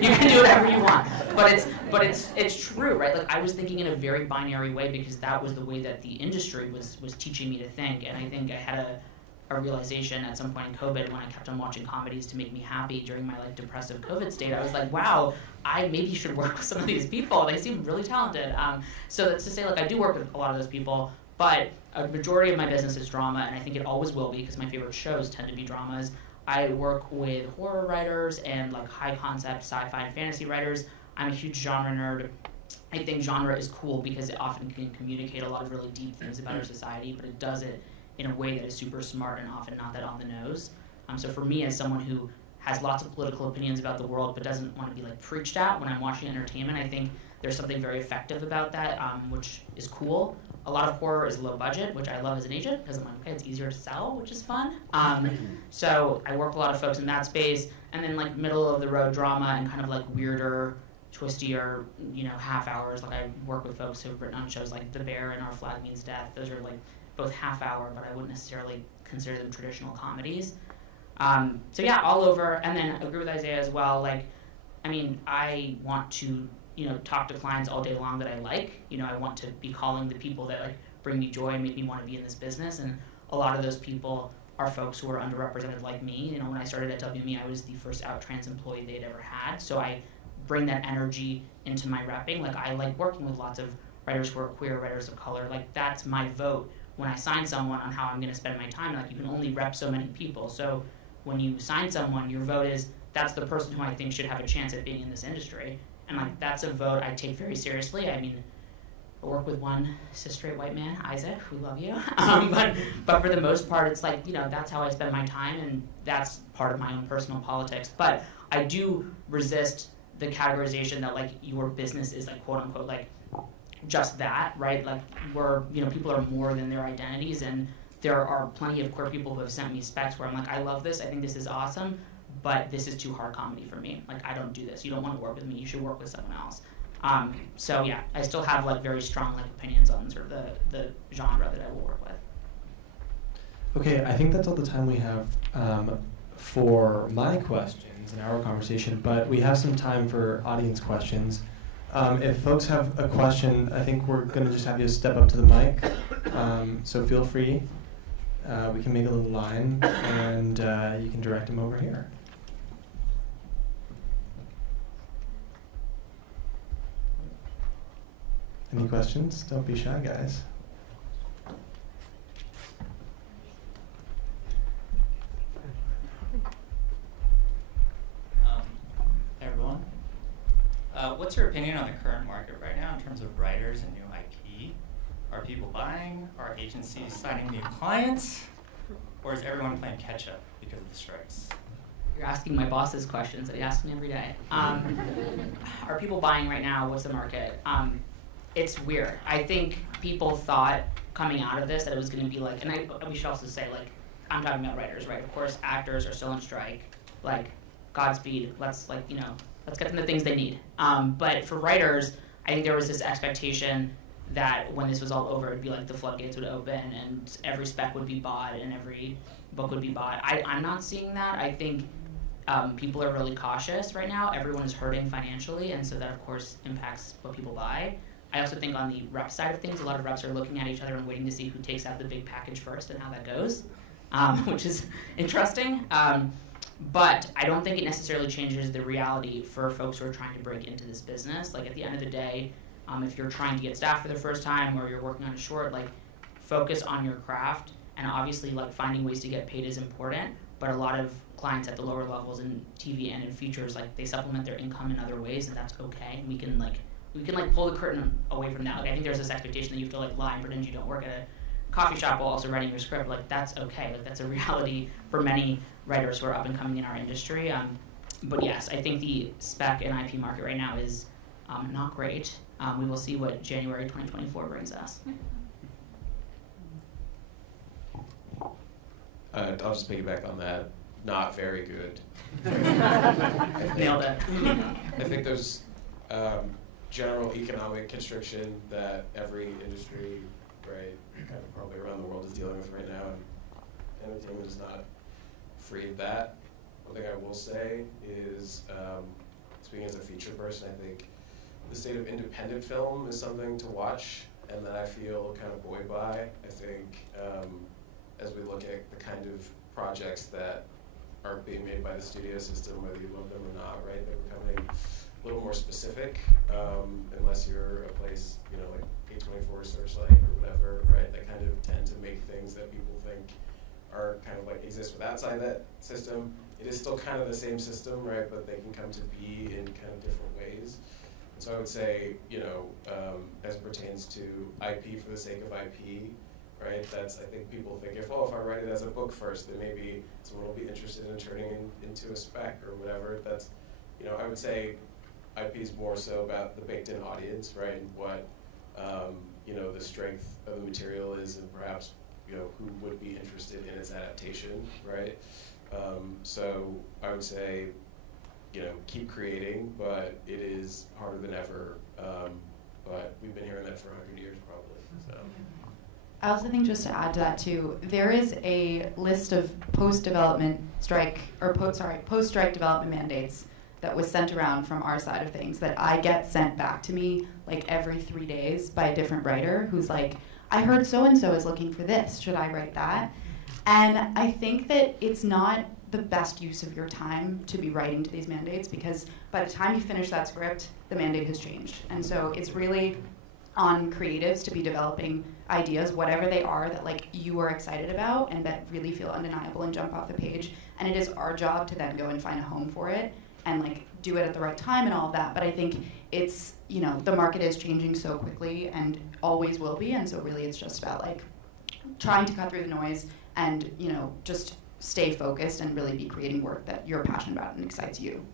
You can do whatever you want. But it's true, right? Like, I was thinking in a very binary way because that was the way that the industry was teaching me to think. And I think I had a realization at some point in COVID when I kept on watching comedies to make me happy during my like depressive COVID state. I was like, wow, I maybe should work with some of these people. They seem really talented. So that's to say, like, I do work with a lot of those people, but a majority of my business is drama, and I think it always will be because my favorite shows tend to be dramas. I work with horror writers and like high concept sci-fi and fantasy writers. I'm a huge genre nerd. I think genre is cool because it often can communicate a lot of really deep things about our society, but it does it in a way that is super smart and often not that on the nose. So for me, as someone who has lots of political opinions about the world but doesn't want to be like preached at when I'm watching entertainment, I think there's something very effective about that, which is cool. A lot of horror is low budget, which I love as an agent because I'm like, okay, it's easier to sell, which is fun. So I work with a lot of folks in that space, and then like middle of the road drama and kind of like weirder, twistier, you know, half hours. Like I work with folks who've written on shows like The Bear and Our Flag Means Death. Those are like both half hour, but I wouldn't necessarily consider them traditional comedies. So yeah, all over. And then I agree with Isaiah as well. Like, I mean, I want to, you know, talk to clients all day long that I like. You know, I want to be calling the people that like bring me joy and make me want to be in this business. And a lot of those people are folks who are underrepresented like me. You know, when I started at WME, I was the first out trans employee they'd ever had. So I bring that energy into my repping. Like, I like working with lots of writers who are queer, writers of color. Like, that's my vote when I sign someone on how I'm going to spend my time. Like, you can only rep so many people. So when you sign someone, your vote is, that's the person who I think should have a chance at being in this industry. And like, that's a vote I take very seriously. I mean, I work with one cis straight white man, Isaac, we love you. But for the most part, it's like, you know, that's how I spend my time, and that's part of my own personal politics. But I do resist the categorization that like your business is like quote unquote like just that, right? Like, we're, you know, people are more than their identities, and there are plenty of queer people who have sent me specs where I'm like, I love this, I think this is awesome, but this is too hard comedy for me. Like, I don't do this. You don't want to work with me. You should work with someone else. So yeah, I still have like very strong like opinions on sort of the genre that I will work with. Okay, I think that's all the time we have for my questions in our conversation, but we have some time for audience questions. If folks have a question, I think we're going to just have you step up to the mic, so feel free. We can make a little line, and you can direct them over here. Any questions? Don't be shy, guys. Hey everyone. What's your opinion on the current market right now in terms of writers and new IP? Are people buying? Are agencies signing new clients? Or is everyone playing catch up because of the strikes? You're asking my boss's questions that he asks me every day. Are people buying right now? What's the market? It's weird. I think people thought coming out of this that it was going to be like, and we should also say, like, I'm talking about writers, right? Of course, actors are still on strike. Like, Godspeed. Let's, like, you know, let's get them the things they need. But for writers, I think there was this expectation that when this was all over, it'd be like the floodgates would open and every spec would be bought and every book would be bought. I'm not seeing that. I think people are really cautious right now. Everyone is hurting financially, and so that, of course, impacts what people buy. I also think on the rep side of things, a lot of reps are looking at each other and waiting to see who takes out the big package first and how that goes, which is interesting. But I don't think it necessarily changes the reality for folks who are trying to break into this business. Like, at the end of the day, if you're trying to get staff for the first time or you're working on a short, like, focus on your craft. And obviously, like, finding ways to get paid is important, but a lot of clients at the lower levels in TV and in features, like, they supplement their income in other ways, and that's okay. We can pull the curtain away from that. Like, I think there's this expectation that you have to, like, lie and pretend you don't work at a coffee shop while also writing your script. Like, that's okay. Like, that's a reality for many writers who are up and coming in our industry. But yes, I think the spec and IP market right now is not great. We will see what January 2024 brings us. I'll just piggyback on that. Not very good. Nailed it. I think there's general economic constriction that every industry, right, kind of probably around the world is dealing with right now, and entertainment is not free of that. One thing I will say is, speaking as a feature person, I think the state of independent film is something to watch and that I feel kind of buoyed by. I think as we look at the kind of projects that are being made by the studio system, whether you love them or not, right, they're becoming a little more specific, unless you're a place, you know, like A24 Searchlight or whatever, right, that kind of tend to make things that people think are kind of like exist with outside that system. It is still kind of the same system, right, but they can come to be in kind of different ways. And so I would say, you know, as it pertains to IP for the sake of IP, right, that's, I think people think if I write it as a book first, then maybe someone will be interested in turning it into a spec or whatever. That's, you know, I would say IP is more so about the baked-in audience, right, and what, you know, the strength of the material is, and perhaps, you know, who would be interested in its adaptation, right? So I would say, you know, keep creating, but it is harder than ever. But we've been hearing that for 100 years, probably. So. I also think, just to add to that too, there is a list of post-development strike, or post-strike development mandates that was sent around from our side of things that I get sent back to me like every 3 days by a different writer who's like, I heard so-and-so is looking for this, should I write that? And I think that it's not the best use of your time to be writing to these mandates, because by the time you finish that script, the mandate has changed. And so it's really on creatives to be developing ideas, whatever they are, that like you are excited about and that really feel undeniable and jump off the page. And it is our job to then go and find a home for it and like do it at the right time and all of that. But I think it's, you know, the market is changing so quickly and always will be. And so really it's just about like trying to cut through the noise and, you know, just stay focused and really be creating work that you're passionate about and excites you.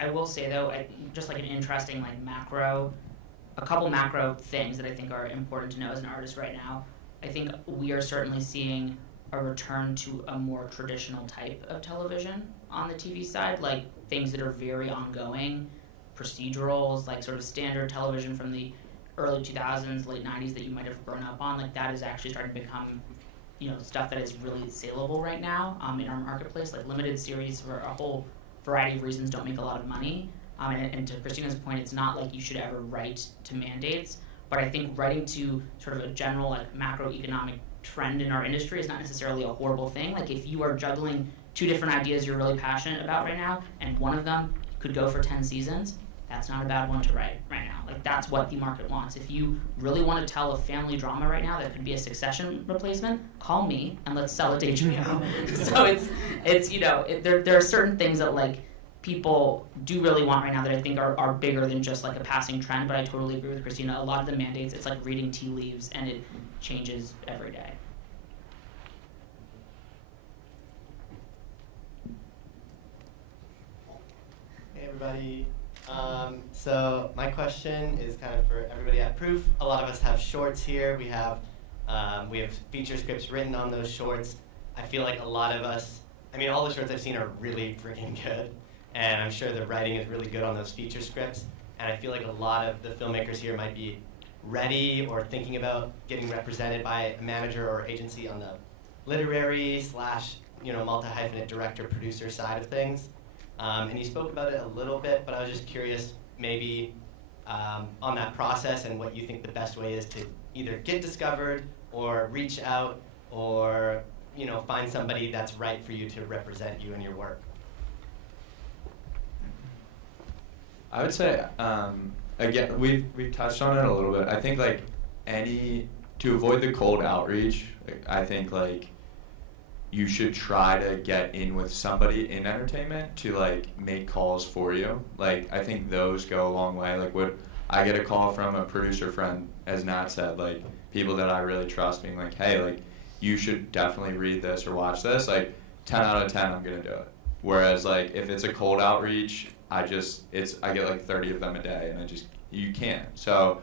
I will say though, just like an interesting like a couple macro things that I think are important to know as an artist right now. I think we are certainly seeing a return to a more traditional type of television on the TV side, like things that are very ongoing, procedurals, like sort of standard television from the early 2000s, late 90s that you might have grown up on. Like that is actually starting to become, you know, stuff that is really saleable right now in our marketplace. Like limited series for a whole variety of reasons don't make a lot of money. And to Kristina's point, it's not like you should ever write to mandates, but I think writing to sort of a general like macroeconomic trend in our industry is not necessarily a horrible thing. Like if you are juggling two different ideas you're really passionate about right now, and one of them could go for 10 seasons, that's not a bad one to write right now. Like that's what the market wants. If you really want to tell a family drama right now that could be a Succession replacement, call me and let's sell it to HBO. So it's you know, there are certain things that like people do really want right now that I think are bigger than just like a passing trend, but I totally agree with Kristina. A lot of the mandates, it's like reading tea leaves and it changes every day. Hey everybody. So my question is kind of for everybody at Proof. A lot of us have shorts here. We have feature scripts written on those shorts. I feel like a lot of us, I mean, all the shorts I've seen are really freaking good. And I'm sure the writing is really good on those feature scripts. And I feel like a lot of the filmmakers here might be ready or thinking about getting represented by a manager or agency on the literary / multi-hyphenate director producer side of things. And you spoke about it a little bit, but I was just curious maybe on that process and what you think the best way is to either get discovered or reach out or find somebody that's right for you to represent you in your work. I would say, again, we've touched on it a little bit. I think like to avoid the cold outreach, I think like you should try to get in with somebody in entertainment to like make calls for you. Like I think those go a long way. Like what I get a call from a producer friend, as Nat said, like people that I really trust being like, hey, like you should definitely read this or watch this. Like 10 out of 10, I'm gonna do it. Whereas like if it's a cold outreach, I get like 30 of them a day, and you can't. So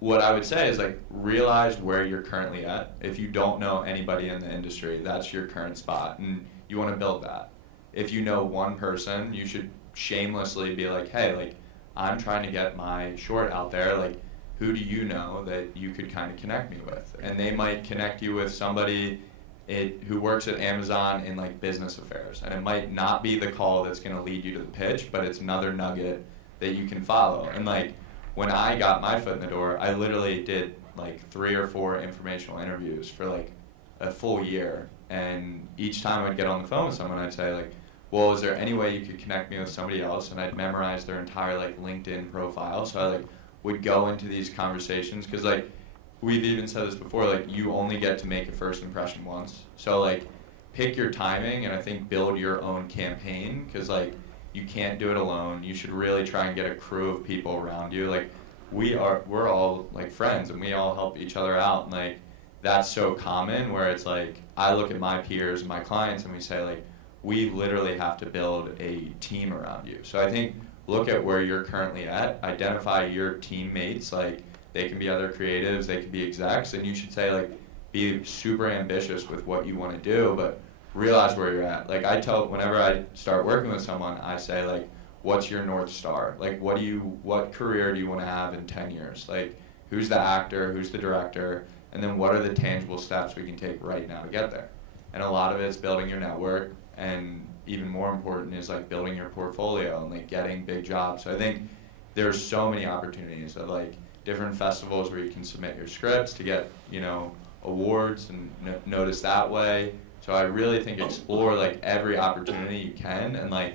what I would say is like realize where you're currently at. If you don't know anybody in the industry, that's your current spot, and you want to build that. If you know one person, you should shamelessly be like, hey, like I'm trying to get my short out there. Like, who do you know that you could kind of connect me with? And they might connect you with somebody who works at Amazon in like business affairs, and it might not be the call that's going to lead you to the pitch, but it's another nugget that you can follow. And like when I got my foot in the door, I literally did like 3 or 4 informational interviews for like a full year, and each time I'd get on the phone with someone, I'd say like, well, is there any way you could connect me with somebody else? And I'd memorize their entire like LinkedIn profile. So I like would go into these conversations, because like we've even said this before, like you only get to make a first impression once. So like pick your timing, and I think build your own campaign, because like you can't do it alone. You should really try and get a crew of people around you. Like we're all like friends, and we all help each other out, and like that's so common, where it's like I look at my peers and my clients and we say like we literally have to build a team around you. So I think look at where you're currently at, identify your teammates, like they can be other creatives, they can be execs, and you should say like be super ambitious with what you want to do, but realize where you're at. Like whenever I start working with someone, I say like, what's your North Star? Like what career do you want to have in 10 years? Like who's the actor, who's the director, and then what are the tangible steps we can take right now to get there? And a lot of it's building your network, and even more important is like building your portfolio and like getting big jobs. So I think there's so many opportunities of like different festivals where you can submit your scripts to get, awards and noticed that way. So I really think explore like every opportunity you can, and like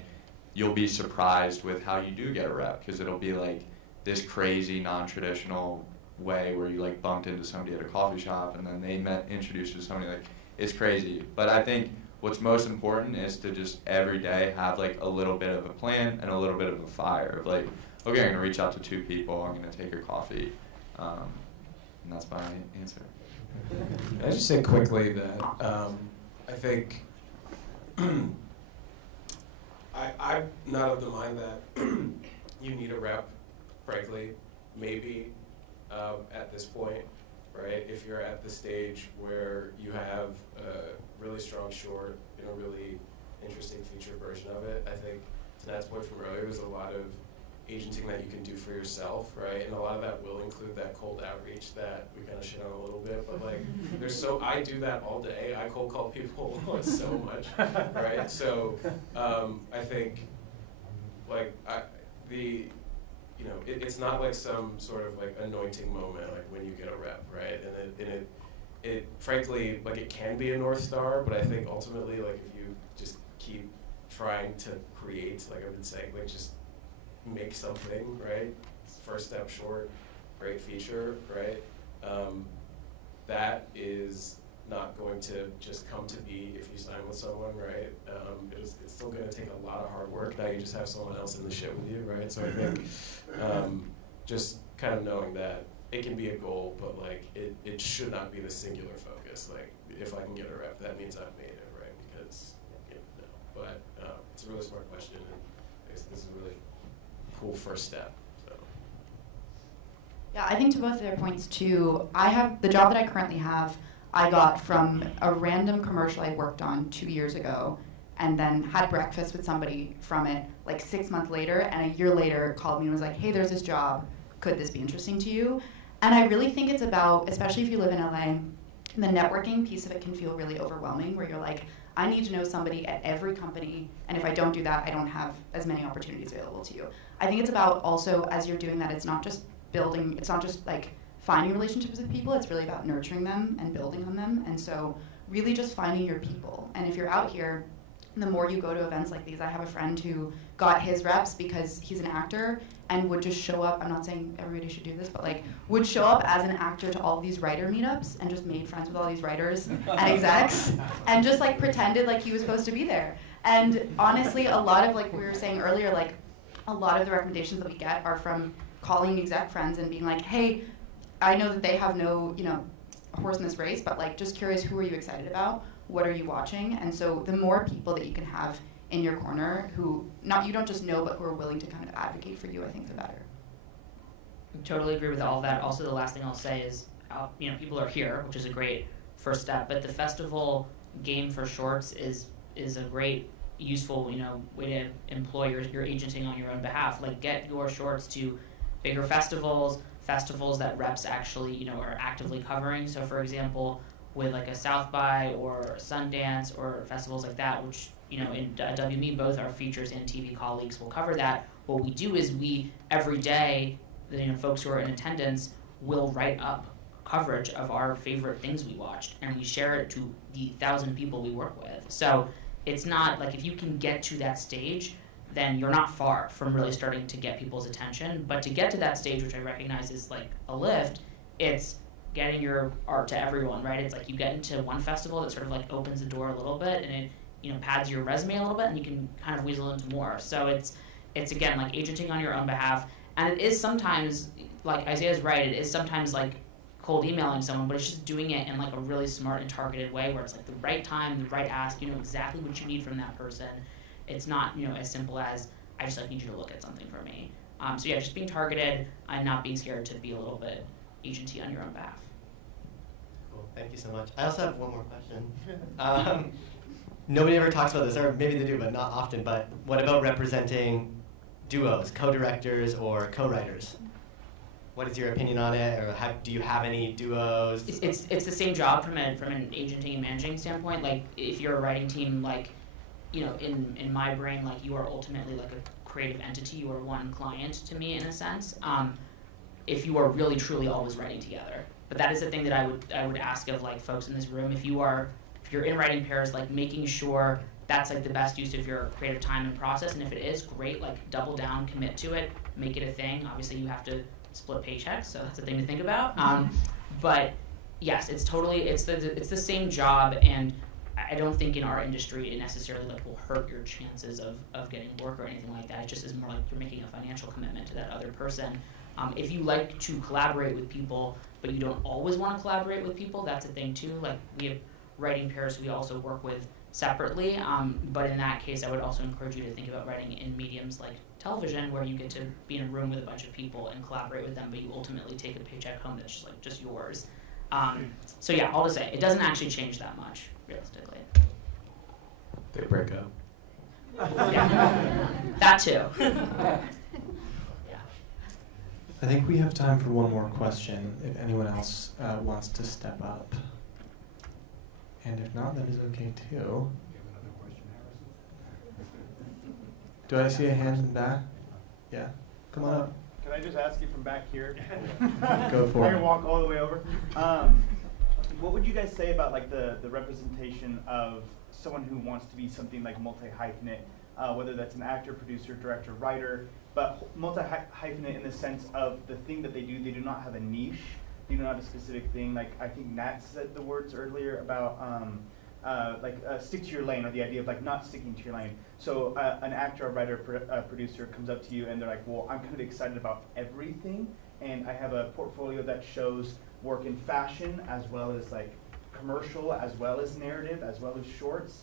you'll be surprised with how you do get a rep, because it'll be like this crazy non-traditional way where you like bumped into somebody at a coffee shop and then they introduced you to somebody. Like it's crazy. But I think what's most important is to just every day have like a little bit of a plan and a little bit of a fire of like, okay, I'm gonna reach out to 2 people, I'm gonna take a coffee, and that's my answer. Can I just say quickly that I think I'm not of the mind that you need a rep, frankly, maybe at this point, right? If you're at the stage where you have a really strong short and a really interesting feature version of it, I think to Nat's point from earlier, there's a lot of agenting that you can do for yourself, right? And a lot of that will include that cold outreach that we kind of shit on a little bit, but like I do that all day. I cold call people so much, right? So I think like it's not like some sort of like anointing moment like when you get a rep, right? And it frankly like it can be a North Star, but I think ultimately like if you just keep trying to create, like I've been saying, like just make something, right? First step short, great feature, right? That is not going to just come to be if you sign with someone, right? It's still going to take a lot of hard work. Now you just have someone else in the shit with you, right? So I think just kind of knowing that it can be a goal, but like it should not be the singular focus. Like if I can get a rep, that means I've made it, right? Because but it's a really smart question, and I guess this is a really cool first step. So. Yeah, I think to both of their points too, I have the job that I currently have, I got from a random commercial I worked on 2 years ago, and then had breakfast with somebody from it like 6 months later, and a year later called me and was like, hey, there's this job, could this be interesting to you? And I really think it's about, especially if you live in LA, the networking piece of it can feel really overwhelming, where you're like, I need to know somebody at every company, and if I don't do that, I don't have as many opportunities available to you. I think it's about also, as you're doing that, it's not just building, it's not just like finding relationships with people, it's really about nurturing them and building on them. And so really just finding your people. And if you're out here, the more you go to events like these, I have a friend who got his reps because he's an actor and would just show up, I'm not saying everybody should do this, but like would show up as an actor to all of these writer meetups and just made friends with all these writers and execs and just like pretended like he was supposed to be there. And honestly, a lot of, like we were saying earlier, like a lot of the recommendations that we get are from calling exec friends and being like, hey, I know that they have no, horse in this race, but like just curious, who are you excited about? What are you watching? And so the more people that you can have in your corner who you don't just know, but who are willing to kind of advocate for you, I think the better. I totally agree with all of that. Also, the last thing I'll say is, people are here, which is a great first step, but the festival game for shorts is a great, useful, way to employ your agenting on your own behalf. Like, get your shorts to bigger festivals that reps actually, are actively covering. So, for example, with like a South by or Sundance or festivals like that, which, in WME, both our features and TV colleagues will cover that. What we do is every day, folks who are in attendance will write up coverage of our favorite things we watched, and we share it to the 1,000 people we work with. So it's not like, if you can get to that stage, then you're not far from really starting to get people's attention. But to get to that stage, which I recognize is like a lift, it's getting your art to everyone, right? It's like you get into one festival that sort of like opens the door a little bit, and it pads your resume a little bit, and you can kind of weasel into more. So it's again like agenting on your own behalf, and it is sometimes, like Isaiah's right, it is sometimes like cold emailing someone, but it's just doing it in like a really smart and targeted way, where it's like the right time, the right ask, exactly what you need from that person. It's not as simple as, I just need you to look at something for me. So yeah, just being targeted and not being scared to be a little bit agency on your own behalf. Cool, thank you so much. I also have one more question. Nobody ever talks about this, or maybe they do, but not often, but what about representing duos, co-directors or co-writers? What is your opinion on it, or do you have any duos? It's the same job from an agenting and managing standpoint. Like, if you're a writing team, like, in my brain, like, you are ultimately like a creative entity. You are one client to me, in a sense. If you are really truly always writing together, but that is the thing that I would ask of like folks in this room. If you're in writing pairs, like making sure that's like the best use of your creative time and process. And if it is, great, like double down, commit to it, make it a thing. Obviously, you have to split paychecks, so that's a thing to think about. But yes, it's the same job, and I don't think in our industry it necessarily like will hurt your chances of getting work or anything like that. It just is more like you're making a financial commitment to that other person. If you like to collaborate with people, but you don't always want to collaborate with people, that's a thing too. Like, we have writing pairs we also work with separately, but in that case, I would also encourage you to think about writing in mediums like television, where you get to be in a room with a bunch of people and collaborate with them, but you ultimately take a paycheck home that's just yours. So yeah, all to say, it doesn't actually change that much, realistically. They break up. Yeah, that too. I think we have time for one more question, if anyone else wants to step up. And if not, that is okay too. Do I see a hand in the back? Yeah, come on up. Can I just ask you from back here? Go for it. I can walk all the way over. What would you guys say about like the representation of someone who wants to be something like multi-hyphenate, whether that's an actor, producer, director, writer, but multi-hyphenate in the sense of the thing that they do not have a niche. They do not have a specific thing. Like, I think Nat said the words earlier about stick to your lane, or the idea of like not sticking to your lane. So an actor, a writer, producer comes up to you and they're like, well, I'm kind of excited about everything, and I have a portfolio that shows work in fashion as well as like commercial, as well as narrative, as well as shorts.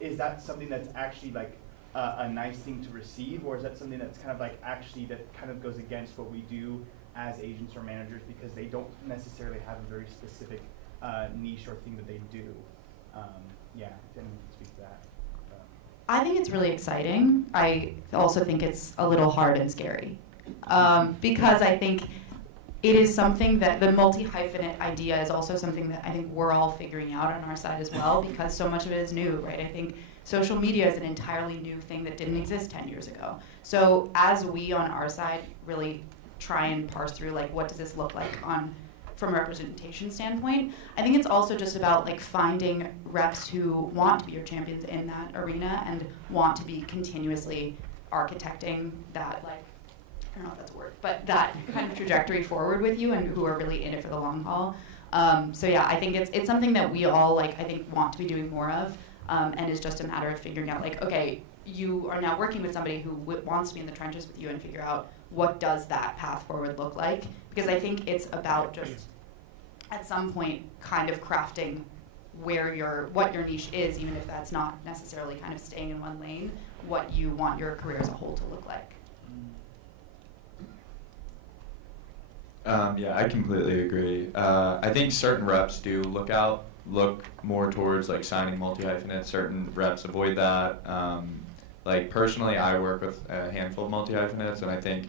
Is that something that's actually like a nice thing to receive, or is that something that's kind of like actually that kind of goes against what we do as agents or managers, because they don't necessarily have a very specific niche or thing that they do? Then speak to that. I think it's really exciting. I also think it's a little hard and scary, because I think it is something that the multi-hyphenate idea is also something that I think we're all figuring out on our side as well, because so much of it is new, right? I think social media is an entirely new thing that didn't exist 10 years ago. So as we on our side really try and parse through, like, what does this look like from a representation standpoint, I think it's also just about like finding reps who want to be your champions in that arena and want to be continuously architecting that, like, I don't know if that's a word, but that kind of trajectory forward with you, and who are really in it for the long haul. So yeah, I think it's something that we all, like, I think want to be doing more of, and it's just a matter of figuring out, like, okay, you are now working with somebody who wants to be in the trenches with you and figure out what does that path forward look like, because I think it's about just at some point kind of crafting what your niche is, even if that's not necessarily kind of staying in one lane, what you want your career as a whole to look like. Yeah, I completely agree. I think certain reps do look more towards like signing multi-hyphenates. Certain reps avoid that. Like personally, I work with a handful of multi-hyphenates, and I think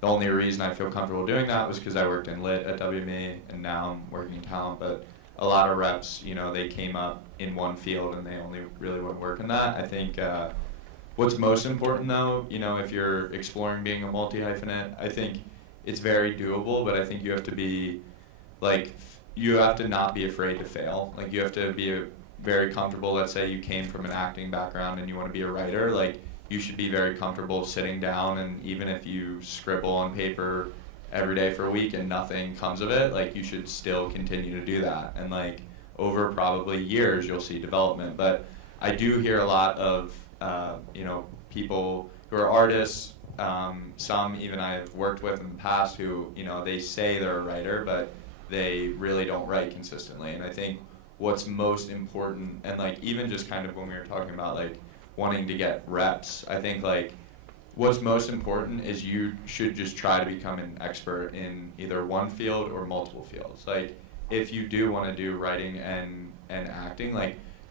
the only reason I feel comfortable doing that was because I worked in lit at WME, and now I'm working in talent. But a lot of reps, they came up in one field and they only really want to work in that. I think what's most important though, if you're exploring being a multi-hyphenate, I think it's very doable, but I think you have to be, you have to not be afraid to fail. Like, you have to be very comfortable. Let's say you came from an acting background and you want to be a writer, you should be very comfortable sitting down, and even if you scribble on paper every day for a week and nothing comes of it, you should still continue to do that. And over probably years, you'll see development. But I do hear a lot of, people who are artists, some even I've worked with in the past who, they say they're a writer, but they really don't write consistently. And I think what's most important, and even just kind of when we were talking about wanting to get reps, I think what's most important is you should just try to become an expert in either one field or multiple fields. If you do want to do writing and acting,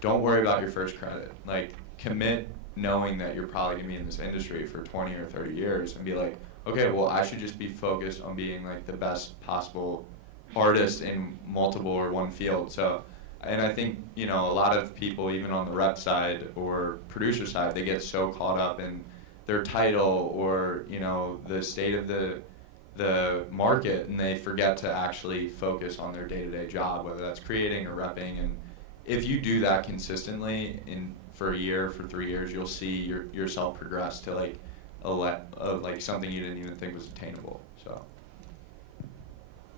don't worry about your first credit. Commit knowing that you're probably going to be in this industry for 20 or 30 years and be okay, well, I should just be focused on being the best possible artist in multiple or one field. So, and I think, a lot of people, even on the rep side or producer side, they get so caught up in their title or, the state of the market, and they forget to actually focus on their day-to-day job, whether that's creating or repping. And if you do that consistently for a year, for 3 years, you'll see yourself progress to something you didn't even think was attainable. So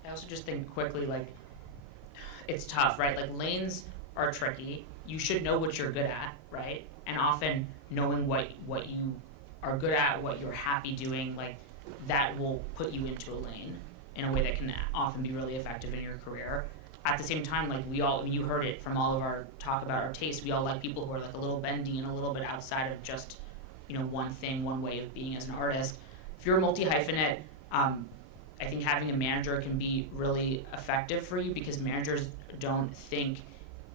I also just think quickly, it's tough, right? Lanes are tricky. You should know what you're good at, right? And often knowing what you are good at, what you're happy doing, that will put you into a lane in a way that can often be really effective in your career. At the same time, you heard it from all of our talk about our taste, we all like people who are a little bendy and a little bit outside of just, one thing, one way of being as an artist. If you're a multi-hyphenate, I think having a manager can be really effective for you, because managers don't think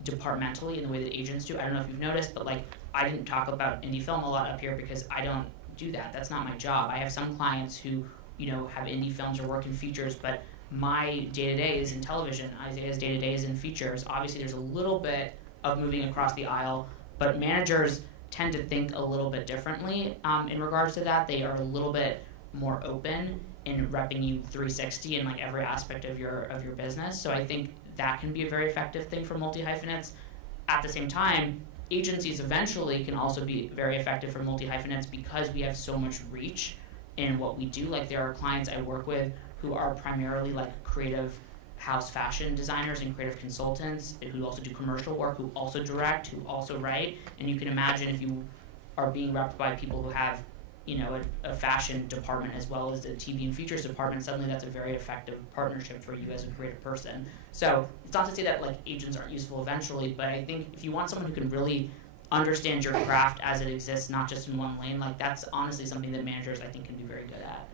departmentally in the way that agents do. I don't know if you've noticed, but I didn't talk about indie film a lot up here because I don't do that. That's not my job. I have some clients who, have indie films or work in features, but my day-to-day is in television. Isaiah's day-to-day is in features. Obviously, there's a little bit of moving across the aisle, but managers tend to think a little bit differently in regards to that. They are a little bit more open in repping you 360 in every aspect of your business. So I think that can be a very effective thing for multi-hyphenates. At the same time, agencies eventually can also be very effective for multi-hyphenates because we have so much reach in what we do. There are clients I work with who are primarily creative house fashion designers and creative consultants who also do commercial work, who also direct, who also write. And you can imagine if you are being repped by people who have a fashion department as well as a TV and features department, suddenly that's a very effective partnership for you as a creative person. So it's not to say that agents aren't useful eventually, but I think if you want someone who can really understand your craft as it exists, not just in one lane, that's honestly something that managers I think can be very good at.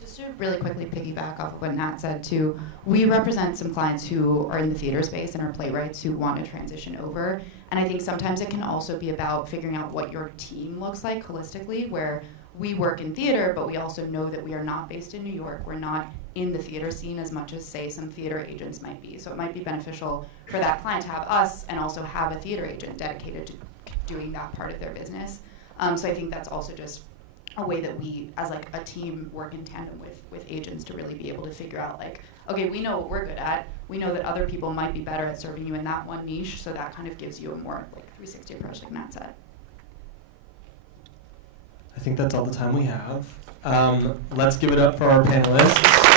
Just to really quickly piggyback off of what Nat said too, we represent some clients who are in the theater space and are playwrights who want to transition over. And I think sometimes it can also be about figuring out what your team looks like holistically, where we work in theater, but we also know that we are not based in New York. We're not in the theater scene as much as, say, some theater agents might be. So it might be beneficial for that client to have us and also have a theater agent dedicated to doing that part of their business. So I think that's also just a way that we, as like a team, work in tandem with agents to really be able to figure out, like, okay, we know what we're good at. We know that other people might be better at serving you in that one niche, so that kind of gives you a more like 360 approach, like Nat said. I think that's all the time we have. Let's give it up for our panelists.